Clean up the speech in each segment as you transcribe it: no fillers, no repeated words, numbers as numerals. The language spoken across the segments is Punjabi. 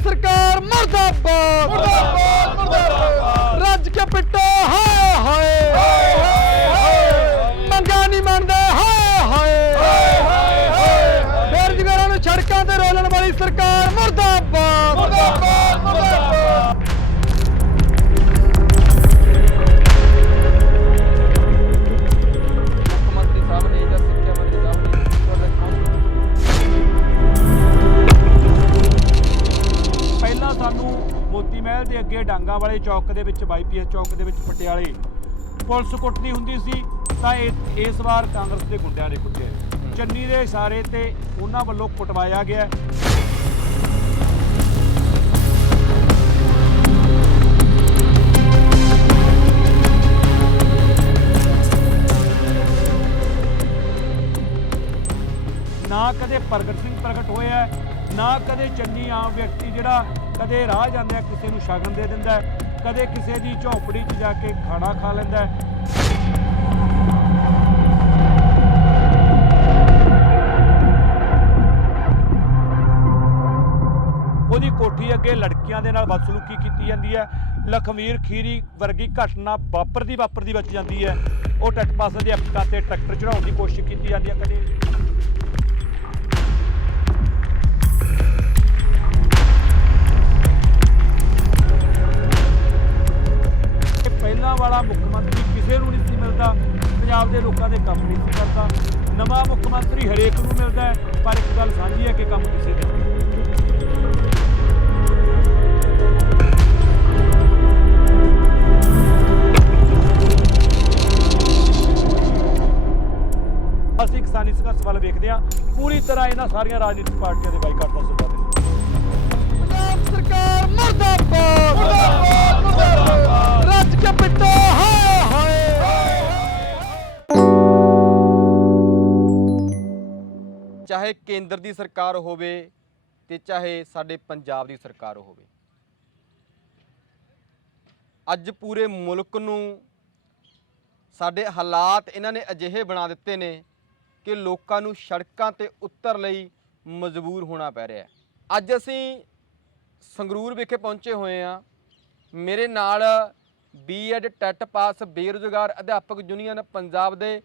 सरकार मुर्दाबाद मुर्दाबाद मुर्दाबाद रज के पिटो हाय हाय मंगा नहीं मानते हाय हाय बेरोजगारों ਨੂੰ ਸੜਕਾਂ ਤੇ ਰੋਲਣ ਵਾਲੀ ਸਰਕਾਰ ਮੁਰਦਾਬਾਦ ਮੁਰਦਾਬਾਦ ਮੁਰਦਾਬਾਦ ਮੁੱਖ ਮੰਤਰੀ ਸਾਹਿਬ ਨੇ ਜਾਂ ਸਿੱਖਿਆ ਮੰਤਰੀ ਸਾਹਿਬ ਨੇ ਪਹਿਲਾਂ ਸਾਨੂੰ ਮੋਤੀ ਮਹਿਲ ਦੇ ਅੱਗੇ ਡਾਂਗਾ ਵਾਲੇ ਚੌਕ ਦੇ ਵਿੱਚ ਵਾਈਪੀਐਸ ਚੌਕ ਦੇ ਵਿੱਚ ਪਟਿਆਲੇ ਪੁਲਿਸ ਕੁੱਟਦੀ ਹੁੰਦੀ ਸੀ ਤਾਂ ਇਸ ਵਾਰ ਕਾਂਗਰਸ ਦੇ ਗੁੰਡਿਆਂ ਨੇ ਕੁੱਟਿਆ ਚੰਨੀ ਦੇ ਇਸ਼ਾਰੇ ਤੇ ਉਹਨਾਂ ਵੱਲੋਂ ਕੁੱਟਵਾਇਆ ਗਿਆ। ਨਾ ਕਦੇ ਪ੍ਰਗਟ ਸਿੰਘ ਪ੍ਰਗਟ ਹੋਇਆ ਨਾ ਕਦੇ ਚੰਨੀ ਆਮ ਵਿਅਕਤੀ ਜਿਹੜਾ ਕਦੇ ਰਾਹ ਜਾਂਦਿਆਂ ਕਿਸੇ ਨੂੰ ਸ਼ਗਨ ਦੇ ਦਿੰਦਾ ਕਦੇ ਕਿਸੇ ਦੀ ਝੌਂਪੜੀ 'ਚ ਜਾ ਕੇ ਖਾਣਾ ਖਾ ਲੈਂਦਾ। ਉਹਦੀ ਕੋਠੀ ਅੱਗੇ ਲੜਕੀਆਂ ਦੇ ਨਾਲ ਬਦਸਲੂਕੀ ਕੀਤੀ ਜਾਂਦੀ ਹੈ। ਲਖਵੀਰ ਖੀਰੀ ਵਰਗੀ ਘਟਨਾ ਵਾਪਰਦੀ ਬਚ ਜਾਂਦੀ ਹੈ। ਉਹ ਟੱਟ ਪਾਸੇ ਦੇ ਅਫਕਾਂ ਤੇ ਟਰੈਕਟਰ ਚੜਾਉਣ ਦੀ ਕੋਸ਼ਿਸ਼ ਕੀਤੀ ਜਾਂਦੀ ਹੈ। ਕਦੇ ਪਹਿਲਾਂ ਵਾਲਾ ਮੁੱਖ ਮੰਤਰੀ ਕਿਸੇ ਨੂੰ ਨਹੀਂ ਸੀ ਮਿਲਦਾ, ਪੰਜਾਬ ਦੇ ਲੋਕਾਂ ਦੇ ਕੰਮ ਨਹੀਂ ਸੀ ਕਰਦਾ। ਨਵਾਂ ਮੁੱਖ ਮੰਤਰੀ ਹਰੇਕ ਨੂੰ ਮਿਲਦਾ ਹੈ, ਪਰ ਇੱਕ ਗੱਲ ਸਾਂਝੀ ਹੈ ਕਿ ਕੰਮ ਕਿਸੇ ਦੇ ਨਹੀਂ। ਅਸੀਂ ਕਿਸਾਨੀ ਸੰਘਰਸ਼ ਵੱਲ ਵੇਖਦੇ ਹਾਂ ਪੂਰੀ ਤਰ੍ਹਾਂ ਇਹਨਾਂ ਸਾਰੀਆਂ ਰਾਜਨੀਤਿਕ ਪਾਰਟੀਆਂ ਦੇ ਬਾਈਕਾਟ ਦਾ ਸੱਦਾ ਦਿੰਦੇ। ਪੰਜਾਬ ਸਰਕਾਰ ਮੁਰਦਾਬਾਦ ਮੁਰਦਾਬਾਦ ਮੁਰਦਾਬਾਦ ਰੱਜ ਕੇ ਪਿੱਟੋ ਹਾਏ ਹਾਏ ਚਾਹੇ ਕੇਂਦਰ ਦੀ ਸਰਕਾਰ ਹੋਵੇ ਤੇ ਚਾਹੇ ਸਾਡੇ ਪੰਜਾਬ ਦੀ ਸਰਕਾਰ ਹੋਵੇ, ਅੱਜ ਪੂਰੇ ਮੁਲਕ ਨੂੰ ਸਾਡੇ ਹਾਲਾਤ ਇਹਨਾਂ ਨੇ ਅਜਿਹੇ ਬਣਾ ਦਿੱਤੇ ਨੇ ਕਿ ਲੋਕਾਂ ਨੂੰ ਸੜਕਾਂ ਤੇ ਉਤਰ ਲਈ ਮਜਬੂਰ ਹੋਣਾ ਪੈ ਰਿਹਾ ਹੈ। ਅੱਜ ਅਸੀਂ ਸੰਗਰੂਰ ਵਿਖੇ ਪਹੁੰਚੇ ਹੋਏ ਹਾਂ। ਮੇਰੇ ਨਾਲ ਬੀਐਡ ਟੈਟ ਪਾਸ ਬੇਰੁਜ਼ਗਾਰ ਅਧਿਆਪਕ ਯੂਨੀਅਨ ਪੰਜਾਬ ਦੇ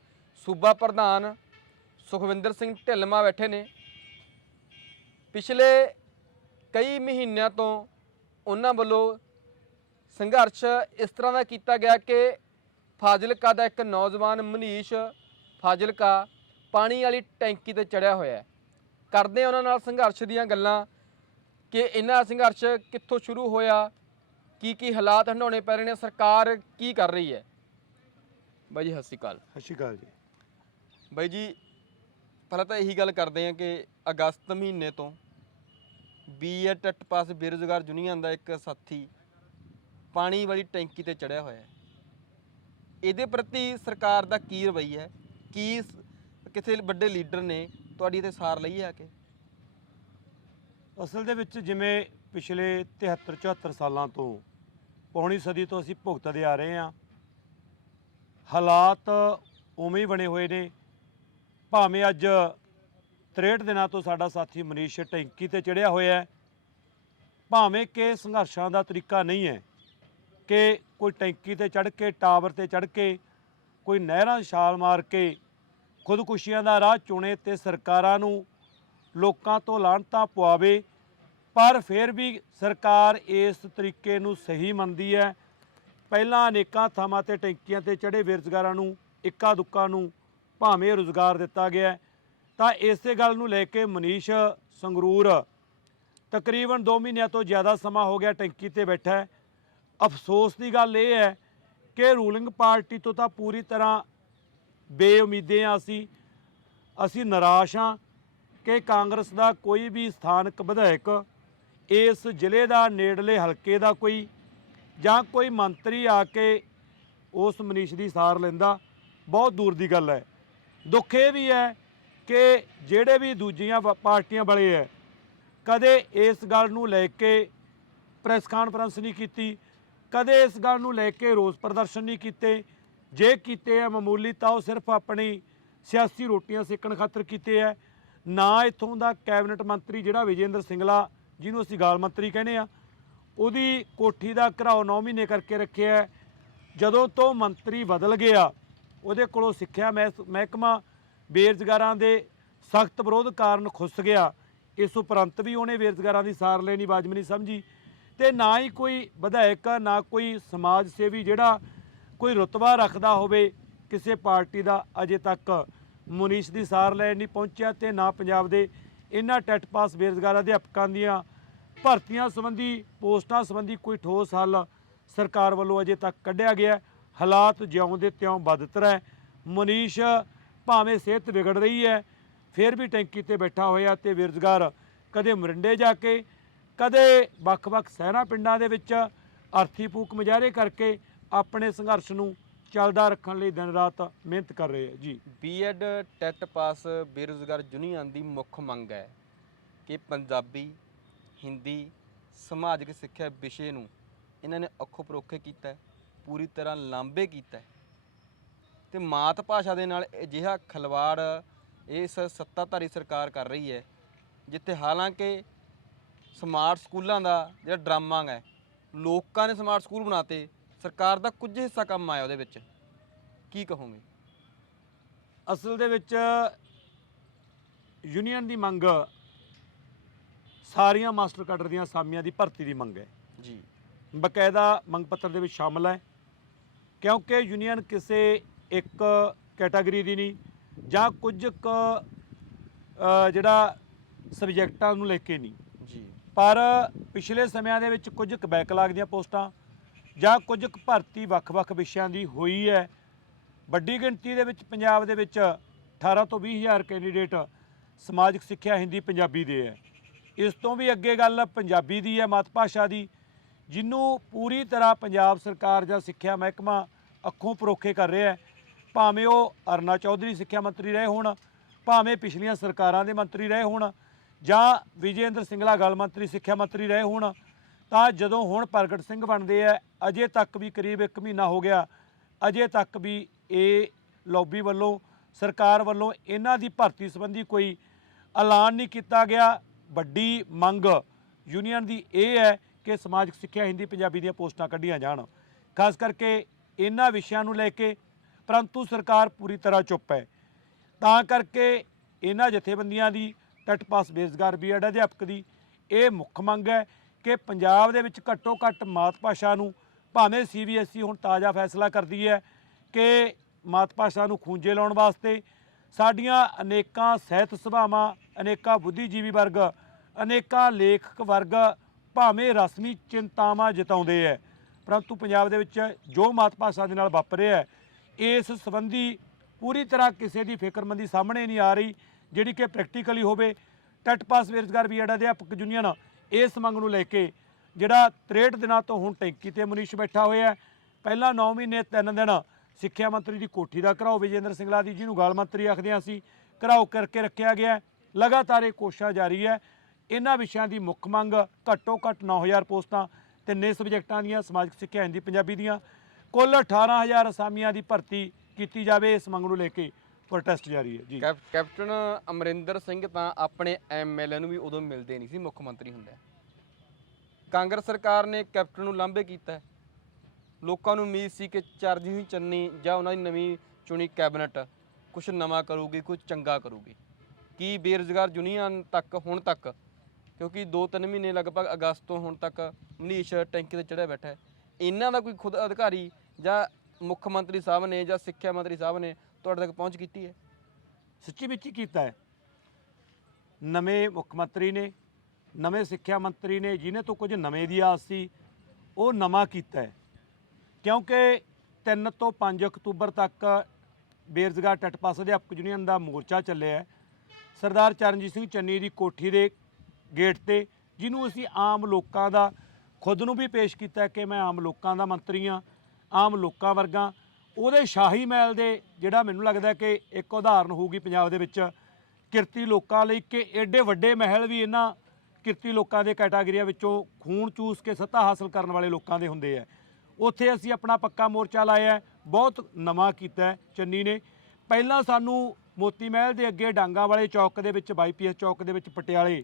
ਸੂਬਾ ਪ੍ਰਧਾਨ ਸੁਖਵਿੰਦਰ ਸਿੰਘ ਢਿੱਲਮਾ ਬੈਠੇ ਨੇ। ਪਿਛਲੇ ਕਈ ਮਹੀਨਿਆਂ ਤੋਂ ਉਹਨਾਂ ਵੱਲੋਂ ਸੰਘਰਸ਼ ਇਸ ਤਰ੍ਹਾਂ ਦਾ ਕੀਤਾ ਗਿਆ ਕਿ ਫਾਜ਼ਿਲਕਾ ਦਾ ਇੱਕ ਨੌਜਵਾਨ ਮਨੀਸ਼ ਫਾਜ਼ਿਲਕਾ ਪਾਣੀ ਵਾਲੀ ਟੈਂਕੀ ਤੇ ਚੜਿਆ ਹੋਇਆ ਹੈ। ਕਰਦੇ ਉਹਨਾਂ ਨਾਲ ਸੰਘਰਸ਼ ਦੀਆਂ ਗੱਲਾਂ ਕਿ ਇਹਨਾਂ ਸੰਘਰਸ਼ ਕਿੱਥੋਂ ਸ਼ੁਰੂ ਹੋਇਆ, ਕੀ ਹਾਲਾਤ ਹੰਡਾਉਣੇ ਪੈ ਰਹੇ ਨੇ, ਸਰਕਾਰ ਕੀ ਕਰ ਰਹੀ ਹੈ। ਬਾਈ ਜੀ ਸਤਿ ਸ਼੍ਰੀ ਅਕਾਲ। ਸਤਿ ਸ਼੍ਰੀ ਅਕਾਲ ਜੀ। ਬਾਈ ਜੀ ਪਹਿਲਾਂ ਤਾਂ ਇਹੀ ਗੱਲ ਕਰਦੇ ਹਾਂ ਕਿ ਅਗਸਤ ਮਹੀਨੇ ਤੋਂ ਬੀਐਡ ਟੈਟ ਪਾਸ ਬੇਰੁਜ਼ਗਾਰ ਯੂਨੀਅਨ ਦਾ ਇੱਕ ਸਾਥੀ ਪਾਣੀ ਵਾਲੀ ਟੈਂਕੀ ਤੇ ਚੜਿਆ ਹੋਇਆ ਹੈ। ਇਹਦੇ ਪ੍ਰਤੀ ਸਰਕਾਰ ਦਾ ਕੀ ਰਵੱਈਆ ਹੈ? ਕੀ ਕਿਸੇ ਵੱਡੇ ਲੀਡਰ ਨੇ ਤੁਹਾਡੀ ਤੇ ਸਾਰ ਲਈ ਹੈ ਕਿ ਅਸਲ ਦੇ ਵਿੱਚ ਜਿਵੇਂ ਪਿਛਲੇ 73-74 ਸਾਲਾਂ ਤੋਂ ਪੌਣੀ ਸਦੀ ਤੋਂ ਅਸੀਂ ਭੁਗਤਦੇ ਆ ਰਹੇ ਹਾਂ, ਹਾਲਾਤ ਉਵੇਂ ਹੀ ਬਣੇ ਹੋਏ ਨੇ। ਭਾਵੇਂ ਅੱਜ 63 ਦਿਨਾਂ ਤੋਂ ਸਾਡਾ ਸਾਥੀ ਮਨੀਸ਼ ਟੈਂਕੀ ਤੇ ਚੜਿਆ ਹੋਇਆ ਹੈ, ਭਾਵੇਂ ਕਿ ਸੰਘਰਸ਼ਾਂ ਦਾ ਤਰੀਕਾ ਨਹੀਂ ਹੈ ਕਿ ਕੋਈ ਟੈਂਕੀ ਤੇ ਚੜ੍ਹ ਕੇ ਟਾਵਰ ਤੇ ਚੜ੍ਹ ਕੇ ਕੋਈ ਨਹਿਰਾਂ ਛਾਲ ਮਾਰ ਕੇ ਖੁਦਕੁਸ਼ੀਆਂ ਦਾ ਰਾਹ ਚੁਣੇ ਤੇ ਸਰਕਾਰਾਂ ਨੂੰ ਲੋਕਾਂ ਤੋਂ ਲਾਹਨਤਾਂ ਪਵਾਵੇ, ਪਰ ਫਿਰ ਵੀ ਸਰਕਾਰ ਇਸ ਤਰੀਕੇ ਨੂੰ ਸਹੀ ਮੰਨਦੀ ਹੈ। ਪਹਿਲਾਂ ਅਨੇਕਾਂ ਥਾਵਾਂ ਤੇ ਟੈਂਕੀਆਂ ਤੇ ਚੜ੍ਹੇ ਬੇਰੁਜ਼ਗਾਰਾਂ ਨੂੰ ਇੱਕਾ ਦੁੱਕਾ ਨੂੰ ਭਾਵੇਂ ਰੁਜ਼ਗਾਰ ਦਿੱਤਾ ਗਿਆ, ਤਾਂ ਇਸੇ ਗੱਲ ਨੂੰ ਲੈ ਕੇ ਮਨੀਸ਼ ਸੰਗਰੂਰ ਤਕਰੀਬਨ 2 ਮਹੀਨਿਆਂ ਤੋਂ ਜ਼ਿਆਦਾ ਸਮਾਂ ਹੋ ਗਿਆ ਟੈਂਕੀ ਤੇ ਬੈਠਾ ਹੈ। ਅਫਸੋਸ ਦੀ ਗੱਲ ਇਹ ਹੈ ਕਿ ਰੂਲਿੰਗ ਪਾਰਟੀ ਤੋਂ ਤਾਂ ਪੂਰੀ ਤਰ੍ਹਾਂ ਬੇਉਮੀਦੇ ਹਾਂ। ਅਸੀਂ ਨਿਰਾਸ਼ ਹਾਂ ਕਿ ਕਾਂਗਰਸ ਦਾ ਕੋਈ ਵੀ ਸਥਾਨਕ ਵਿਧਾਇਕ ਇਸ ਜ਼ਿਲ੍ਹੇ ਦਾ ਨੇੜਲੇ ਹਲਕੇ ਦਾ ਕੋਈ ਜਾਂ ਕੋਈ ਮੰਤਰੀ ਆ ਕੇ ਉਸ ਮਨੀਸ਼ ਦੀ ਸਾਰ ਲੈਂਦਾ ਬਹੁਤ ਦੂਰ ਦੀ ਗੱਲ ਹੈ। ਦੁੱਖ ਇਹ ਵੀ ਹੈ ਕਿ ਜਿਹੜੇ ਵੀ ਦੂਜੀਆਂ ਪਾਰਟੀਆਂ ਵਾਲੇ ਹੈ ਕਦੇ ਇਸ ਗੱਲ ਨੂੰ ਲੈ ਕੇ ਪ੍ਰੈਸ ਕਾਨਫਰੰਸ ਨਹੀਂ ਕੀਤੀ, ਕਦੇ ਇਸ ਗੱਲ ਨੂੰ ਲੈ ਕੇ ਰੋਸ ਪ੍ਰਦਰਸ਼ਨ ਨਹੀਂ ਕੀਤੇ। ਜੇ ਕੀਤੇ ਆ ਮਾਮੂਲੀ ਤਾਂ ਉਹ ਸਿਰਫ ਆਪਣੀ ਸਿਆਸੀ ਰੋਟੀਆਂ ਸੇਕਣ ਖਾਤਰ ਕੀਤੇ ਹੈ। ਨਾ ਇੱਥੋਂ ਦਾ ਕੈਬਨਿਟ ਮੰਤਰੀ ਜਿਹੜਾ ਵਿਜੇਂਦਰ ਸਿੰਗਲਾ ਜਿਹਨੂੰ ਅਸੀਂ ਗਾਲ ਮੰਤਰੀ ਕਹਿੰਦੇ ਆ, ਉਹਦੀ ਕੋਠੀ ਦਾ ਘਰਾਓ 9 ਮਹੀਨੇ ਕਰਕੇ ਰੱਖਿਆ। ਜਦੋਂ ਤੋਂ ਮੰਤਰੀ ਬਦਲ ਗਿਆ ਉਹਦੇ ਕੋਲੋਂ ਸਿੱਖਿਆ ਮਹਿਕਮਾ ਬੇਰੁਜ਼ਗਾਰਾਂ ਦੇ ਸਖਤ ਵਿਰੋਧ ਕਾਰਨ ਖੁੱਸ ਗਿਆ। ਇਸ ਉਪਰੰਤ ਵੀ ਉਹਨੇ ਬੇਰੁਜ਼ਗਾਰਾਂ ਦੀ ਸਾਰ ਲੈਣੀ ਵਾਜਬ ਨਹੀਂ ਸਮਝੀ, ਤੇ ਨਾ ਹੀ ਕੋਈ ਵਿਧਾਇਕ ਨਾ ਕੋਈ ਸਮਾਜ ਸੇਵੀ ਜਿਹੜਾ ਕੋਈ ਰੁਤਬਾ ਰੱਖਦਾ ਹੋਵੇ ਕਿਸੇ ਪਾਰਟੀ ਦਾ ਅਜੇ ਤੱਕ ਮੁਨੀਸ਼ ਦੀ ਸਾਰ ਲੈਣ ਨਹੀਂ ਪਹੁੰਚਿਆ, ਤੇ ਨਾ ਪੰਜਾਬ ਦੇ ਇਹਨਾਂ ਟੈਟ ਪਾਸ ਬੇਰੁਜ਼ਗਾਰ ਅਧਿਆਪਕਾਂ ਦੀਆਂ ਭਰਤੀਆਂ ਸੰਬੰਧੀ ਪੋਸਟਾਂ ਸੰਬੰਧੀ ਕੋਈ ਠੋਸ ਹੱਲ ਸਰਕਾਰ ਵੱਲੋਂ ਅਜੇ ਤੱਕ ਕੱਢਿਆ ਗਿਆ। ਹਾਲਾਤ ਜਿਉਂ ਦੇ ਤਿਉਂ ਬਦਤਰ ਹੈ। ਮੁਨੀਸ਼ ਭਾਵੇਂ ਸਿਹਤ ਵਿਗੜ ਰਹੀ ਹੈ ਫਿਰ ਵੀ ਟੈਂਕੀ ਤੇ ਬੈਠਾ ਹੋਇਆ, ਤੇ ਬੇਰੁਜ਼ਗਾਰ ਕਦੇ ਮਰਿੰਡੇ ਜਾ ਕੇ ਕਦੇ ਵੱਖ-ਵੱਖ ਸ਼ਹਿਰਾਂ ਪਿੰਡਾਂ ਦੇ ਵਿੱਚ ਅਰਥੀ ਫੂਕ ਮੁਜ਼ਾਹਰੇ ਕਰਕੇ ਆਪਣੇ ਸੰਘਰਸ਼ ਨੂੰ ਚੱਲਦਾ ਰੱਖਣ ਲਈ ਦਿਨ ਰਾਤ ਮਿਹਨਤ ਕਰ ਰਹੇ ਹੈ ਜੀ। ਬੀਐਡ ਟੈਟ ਪਾਸ ਬੇਰੁਜ਼ਗਾਰ ਯੂਨੀਅਨ ਦੀ ਮੁੱਖ ਮੰਗ ਹੈ ਕਿ ਪੰਜਾਬੀ, ਹਿੰਦੀ, ਸਮਾਜਿਕ ਸਿੱਖਿਆ ਵਿਸ਼ੇ ਨੂੰ ਇਹਨਾਂ ਨੇ ਅੱਖੋਂ ਪਰੋਖੇ ਕੀਤਾ ਹੈ, ਪੂਰੀ ਤਰ੍ਹਾਂ ਲਾਂਭੇ ਕੀਤਾ ਹੈ, ਤੇ ਮਾਤ ਭਾਸ਼ਾ ਦੇ ਨਾਲ ਅਜਿਹਾ ਖਿਲਵਾੜ ਇਸ ਸੱਤਾਧਾਰੀ ਸਰਕਾਰ ਕਰ ਰਹੀ ਹੈ, ਜਿੱਥੇ ਹਾਲਾਂਕਿ ਸਮਾਰਟ ਸਕੂਲਾਂ ਦਾ ਜਿਹੜਾ ਡਰਾਮਾ ਹੈ, ਲੋਕਾਂ ਨੇ ਸਮਾਰਟ ਸਕੂਲ ਬਣਾਤੇ, ਸਰਕਾਰ ਦਾ ਕੁਝ ਹਿੱਸਾ ਕੰਮ ਆਇਆ ਉਹਦੇ ਵਿੱਚ, ਕੀ ਕਹੋਗੇ? ਅਸਲ ਦੇ ਵਿੱਚ ਯੂਨੀਅਨ ਦੀ ਮੰਗ ਸਾਰੀਆਂ ਮਾਸਟਰ ਕਾਡਰ ਦੀਆਂ ਅਸਾਮੀਆਂ ਦੀ ਭਰਤੀ ਦੀ ਮੰਗ ਹੈ ਜੀ, ਬਕਾਇਦਾ ਮੰਗ ਪੱਤਰ ਦੇ ਵਿੱਚ ਸ਼ਾਮਲ ਹੈ, ਕਿਉਂਕਿ ਯੂਨੀਅਨ ਕਿਸੇ ਇੱਕ ਕੈਟਾਗਰੀ ਦੀ ਨਹੀਂ ਜਾਂ ਕੁਝ ਕੁ ਜਿਹੜਾ ਸਬਜੈਕਟਾਂ ਨੂੰ ਲੈ ਕੇ ਨਹੀਂ ਜੀ, ਪਰ ਪਿਛਲੇ ਸਮਿਆਂ ਦੇ ਵਿੱਚ ਕੁਝ ਕੁ ਬੈਕਲਾਗ ਦੀਆਂ ਪੋਸਟਾਂ ਜਾਂ ਕੁਝ ਕੁ ਭਰਤੀ ਵੱਖ-ਵੱਖ ਵਿਸ਼ਿਆਂ ਦੀ ਹੋਈ ਹੈ। ਵੱਡੀ ਗਿਣਤੀ ਦੇ ਵਿੱਚ ਪੰਜਾਬ ਦੇ ਵਿੱਚ 18 ਤੋਂ 20 ਹਜ਼ਾਰ ਕੈਂਡੀਡੇਟ ਸਮਾਜਿਕ ਸਿੱਖਿਆ ਹਿੰਦੀ ਪੰਜਾਬੀ ਦੇ ਹੈ। ਇਸ ਤੋਂ ਵੀ ਅੱਗੇ ਗੱਲ ਪੰਜਾਬੀ ਦੀ ਹੈ, ਮਾਤ ਭਾਸ਼ਾ ਦੀ, ਜਿਹਨੂੰ ਪੂਰੀ ਤਰ੍ਹਾਂ ਪੰਜਾਬ ਸਰਕਾਰ ਜਾਂ ਸਿੱਖਿਆ ਮਹਿਕਮਾ ਅੱਖੋਂ ਪਰੋਖੇ ਕਰ ਰਿਹਾ ਹੈ। ਭਾਵੇਂ ਉਹ ਅਰੁਣਾ ਚੌਧਰੀ ਸਿੱਖਿਆ ਮੰਤਰੀ ਰਹੇ ਹੋਣ, ਭਾਵੇਂ ਪਿਛਲੀਆਂ ਸਰਕਾਰਾਂ ਦੇ ਮੰਤਰੀ ਰਹੇ ਹੋਣ, ਜਾਂ ਵਿਜੇ ਇੰਦਰ ਸਿੰਗਲਾ ਗਲ ਮੰਤਰੀ ਸਿੱਖਿਆ ਮੰਤਰੀ ਰਹੇ ਹੋਣ, ਤਾਂ ਜਦੋਂ ਹੁਣ ਪ੍ਰਗਟ ਸਿੰਘ ਬਣਦੇ ਆ, ਅਜੇ ਤੱਕ ਵੀ ਕਰੀਬ 1 ਮਹੀਨਾ ਹੋ ਗਿਆ, ਅਜੇ ਤੱਕ ਵੀ ਇਹ ਲੌਬੀ ਵੱਲੋਂ ਸਰਕਾਰ ਵੱਲੋਂ ਇਹਨਾਂ ਦੀ ਭਰਤੀ ਸੰਬੰਧੀ ਕੋਈ ਐਲਾਨ ਨਹੀਂ ਕੀਤਾ ਗਿਆ। ਵੱਡੀ ਮੰਗ ਯੂਨੀਅਨ ਦੀ ਇਹ ਹੈ ਕਿ ਸਮਾਜਿਕ ਸਿੱਖਿਆ ਹਿੰਦੀ ਪੰਜਾਬੀ ਦੀਆਂ ਪੋਸਟਾਂ ਕੱਢੀਆਂ ਜਾਣ, ਖਾਸ ਕਰਕੇ ਇਹਨਾਂ ਵਿਸ਼ਿਆਂ ਨੂੰ ਲੈ ਕੇ, ਪਰੰਤੂ ਸਰਕਾਰ ਪੂਰੀ ਤਰ੍ਹਾਂ ਚੁੱਪ ਹੈ। ਤਾਂ ਕਰਕੇ ਇਹਨਾਂ ਜਥੇਬੰਦੀਆਂ ਦੀ ਟੈਟ ਪਾਸ ਬੇਰੁਜ਼ਗਾਰ ਬੀਐਡ ਅਧਿਆਪਕ ਦੀ ਇਹ ਮੁੱਖ ਮੰਗ ਹੈ ਕਿ ਪੰਜਾਬ ਦੇ ਵਿੱਚ ਘੱਟੋ ਘੱਟ ਮਾਤ ਭਾਸ਼ਾ ਨੂੰ, ਭਾਵੇਂ CBSE ਹੁਣ ਤਾਜ਼ਾ ਫੈਸਲਾ ਕਰਦੀ ਹੈ ਕਿ ਮਾਤ ਭਾਸ਼ਾ ਨੂੰ ਖੂੰਜੇ ਲਾਉਣ ਵਾਸਤੇ ਸਾਡੀਆਂ ਅਨੇਕਾਂ ਸਾਹਿਤ ਸਭਾਵਾਂ, ਅਨੇਕਾਂ ਬੁੱਧੀਜੀਵੀ ਵਰਗ, ਅਨੇਕਾਂ ਲੇਖਕ ਵਰਗ ਭਾਵੇਂ ਰਸਮੀ ਚਿੰਤਾਵਾਂ ਜਤਾਉਂਦੇ ਹੈ, ਪਰੰਤੂ ਪੰਜਾਬ ਦੇ ਵਿੱਚ ਜੋ ਮਾਤ ਭਾਸ਼ਾ ਦੇ ਨਾਲ ਵਾਪਰ ਰਿਹਾ ਹੈ, ਇਸ ਸੰਬੰਧੀ ਪੂਰੀ ਤਰ੍ਹਾਂ ਕਿਸੇ ਦੀ ਫਿਕਰਮੰਦੀ ਸਾਹਮਣੇ ਨਹੀਂ ਆ ਰਹੀ ਜਿਹੜੀ ਕਿ ਪ੍ਰੈਕਟੀਕਲੀ ਹੋਵੇ। ਟੈਟ ਪਾਸ ਬੇਰੁਜ਼ਗਾਰ ਬੀਐਡ ਅਧਿਆਪਕ ਯੂਨੀਅਨ ਇਸ ਮੰਗ ਨੂੰ ਲੈ ਕੇ ਜਿਹੜਾ 63 ਦਿਨਾਂ ਤੋਂ ਹੁਣ ਟੈਂਕੀ ਤੇ ਮੁਨੀਸ਼ ਬੈਠਾ ਹੋਇਆ ਹੈ। ਪਹਿਲਾਂ 9 ਮਹੀਨੇ 3 ਦਿਨ ਸਿੱਖਿਆ ਮੰਤਰੀ ਦੀ ਕੋਠੀ ਦਾ ਘਰਾਓ ਵਿਜੇ ਇੰਦਰ ਸਿੰਗਲਾ ਦੀ, ਜਿਹਨੂੰ ਗਾਲ ਮੰਤਰੀ ਆਖਦੇ ਹਾਂ ਅਸੀਂ, ਘਰਾਓ ਕਰਕੇ ਰੱਖਿਆ ਗਿਆ। ਲਗਾਤਾਰ ਇਹ ਕੋਸ਼ਿਸ਼ ਜਾਰੀ ਹੈ। ਇਹਨਾਂ ਵਿਸ਼ਿਆਂ ਦੀ ਮੁੱਖ ਮੰਗ ਘੱਟੋ ਘੱਟ 9000 ਪੋਸਟਾਂ ਤਿੰਨੇ ਸਬਜੈਕਟਾਂ ਦੀਆਂ, ਸਮਾਜਿਕ ਸਿੱਖਿਆ ਹਿੰਦੀ ਪੰਜਾਬੀ ਦੀਆਂ, ਕੁੱਲ 18000 ਅਸਾਮੀਆਂ ਦੀ ਭਰਤੀ ਕੀਤੀ ਜਾਵੇ। ਇਸ ਮੰਗ ਨੂੰ ਲੈ ਕੇ ਪ੍ਰੋਟੈਸਟ ਜਾਰੀ ਹੈ ਜੀ। ਕੈਪਟਨ ਅਮਰਿੰਦਰ ਸਿੰਘ ਤਾਂ ਆਪਣੇ MLA ਨੂੰ ਵੀ ਉਦੋਂ ਮਿਲਦੇ ਨਹੀਂ ਸੀ ਮੁੱਖ ਮੰਤਰੀ ਹੁੰਦਾ। ਕਾਂਗਰਸ ਸਰਕਾਰ ਨੇ ਕੈਪਟਨ ਨੂੰ ਲਾਂਭੇ ਕੀਤਾ। ਲੋਕਾਂ ਨੂੰ ਉਮੀਦ ਸੀ ਕਿ ਚਰਨਜੀਤ ਚੰਨੀ ਜਾਂ ਉਹਨਾਂ ਦੀ ਨਵੀਂ ਚੁਣੀ ਕੈਬਨਿਟ ਕੁਝ ਨਵਾਂ ਕਰੂਗੀ, ਕੁਝ ਚੰਗਾ ਕਰੂਗੀ। ਕੀ ਬੇਰੁਜ਼ਗਾਰ ਯੂਨੀਅਨ ਤੱਕ ਹੁਣ ਤੱਕ, ਕਿਉਂਕਿ 2-3 ਮਹੀਨੇ ਲਗਭਗ ਅਗਸਤ ਤੋਂ ਹੁਣ ਤੱਕ ਮਨੀਸ਼ ਟੈਂਕੀ ਤੇ ਚੜ੍ਹਿਆ ਬੈਠਾ ਹੈ, ਇਹਨਾਂ ਦਾ ਕੋਈ ਖੁਦ ਅਧਿਕਾਰੀ ਜਾਂ ਮੁੱਖ ਮੰਤਰੀ ਸਾਹਿਬ ਨੇ ਜਾਂ ਸਿੱਖਿਆ ਮੰਤਰੀ ਸਾਹਿਬ ਨੇ ਤੁਹਾਡੇ ਤੱਕ ਪਹੁੰਚ ਕੀਤੀ ਹੈ? ਸੱਚੀ ਵਿੱਚ ਹੀ ਕੀਤਾ ਹੈ। ਨਵੇਂ ਮੁੱਖ ਮੰਤਰੀ ਨੇ, ਨਵੇਂ ਸਿੱਖਿਆ ਮੰਤਰੀ ਨੇ, ਜਿਹਨੇ ਤੋਂ ਕੁਝ ਨਵੇਂ ਦੀ ਆਸ ਸੀ ਉਹ ਨਵਾਂ ਕੀਤਾ ਹੈ, ਕਿਉਂਕਿ 3 ਤੋਂ 5 ਅਕਤੂਬਰ ਤੱਕ ਬੇਰੁਜ਼ਗਾਰ ਟੈਟ ਪਾਸ ਅਧਿਆਪਕ ਯੂਨੀਅਨ ਦਾ ਮੋਰਚਾ ਚੱਲਿਆ ਹੈ ਸਰਦਾਰ ਚਰਨਜੀਤ ਸਿੰਘ ਚੰਨੀ ਦੀ ਕੋਠੀ ਦੇ ਗੇਟ ਤੇ, ਜਿਹਨੂੰ ਅਸੀਂ ਆਮ ਲੋਕਾਂ ਦਾ ਖੁਦ ਨੂੰ ਵੀ ਪੇਸ਼ ਕੀਤਾ ਕਿ ਮੈਂ ਆਮ ਲੋਕਾਂ ਦਾ ਮੰਤਰੀ ਹਾਂ, ਆਮ ਲੋਕਾਂ ਵਰਗਾ। ਉਹਦੇ ਸ਼ਾਹੀ ਮਹਿਲ ਦੇ ਜਿਹੜਾ ਮੈਨੂੰ ਲੱਗਦਾ ਕਿ ਇੱਕ ਉਦਾਹਰਨ ਹੋਊਗੀ ਪੰਜਾਬ ਦੇ ਵਿੱਚ ਕਿਰਤੀ ਲੋਕਾਂ ਲਈ, ਕਿ ਐਡੇ ਵੱਡੇ ਮਹਿਲ ਵੀ ਇਹਨਾਂ ਕਿਰਤੀ ਲੋਕਾਂ ਦੇ ਕੈਟਾਗਰੀਆਂ ਵਿੱਚੋਂ ਖੂਨ ਚੂਸ ਕੇ ਸੱਤਾ ਹਾਸਲ ਕਰਨ ਵਾਲੇ ਲੋਕਾਂ ਦੇ ਹੁੰਦੇ ਆ। ਉੱਥੇ ਅਸੀਂ ਆਪਣਾ ਪੱਕਾ ਮੋਰਚਾ ਲਾਇਆ, ਬਹੁਤ ਨਵਾਂ ਕੀਤਾ ਚੰਨੀ ਨੇ। ਪਹਿਲਾਂ ਸਾਨੂੰ ਮੋਤੀ ਮਹਿਲ ਦੇ ਅੱਗੇ ਡਾਂਗਾ ਵਾਲੇ ਚੌਕ ਦੇ ਵਿੱਚ, YPS ਚੌਕ ਦੇ ਵਿੱਚ ਪਟਿਆਲੇ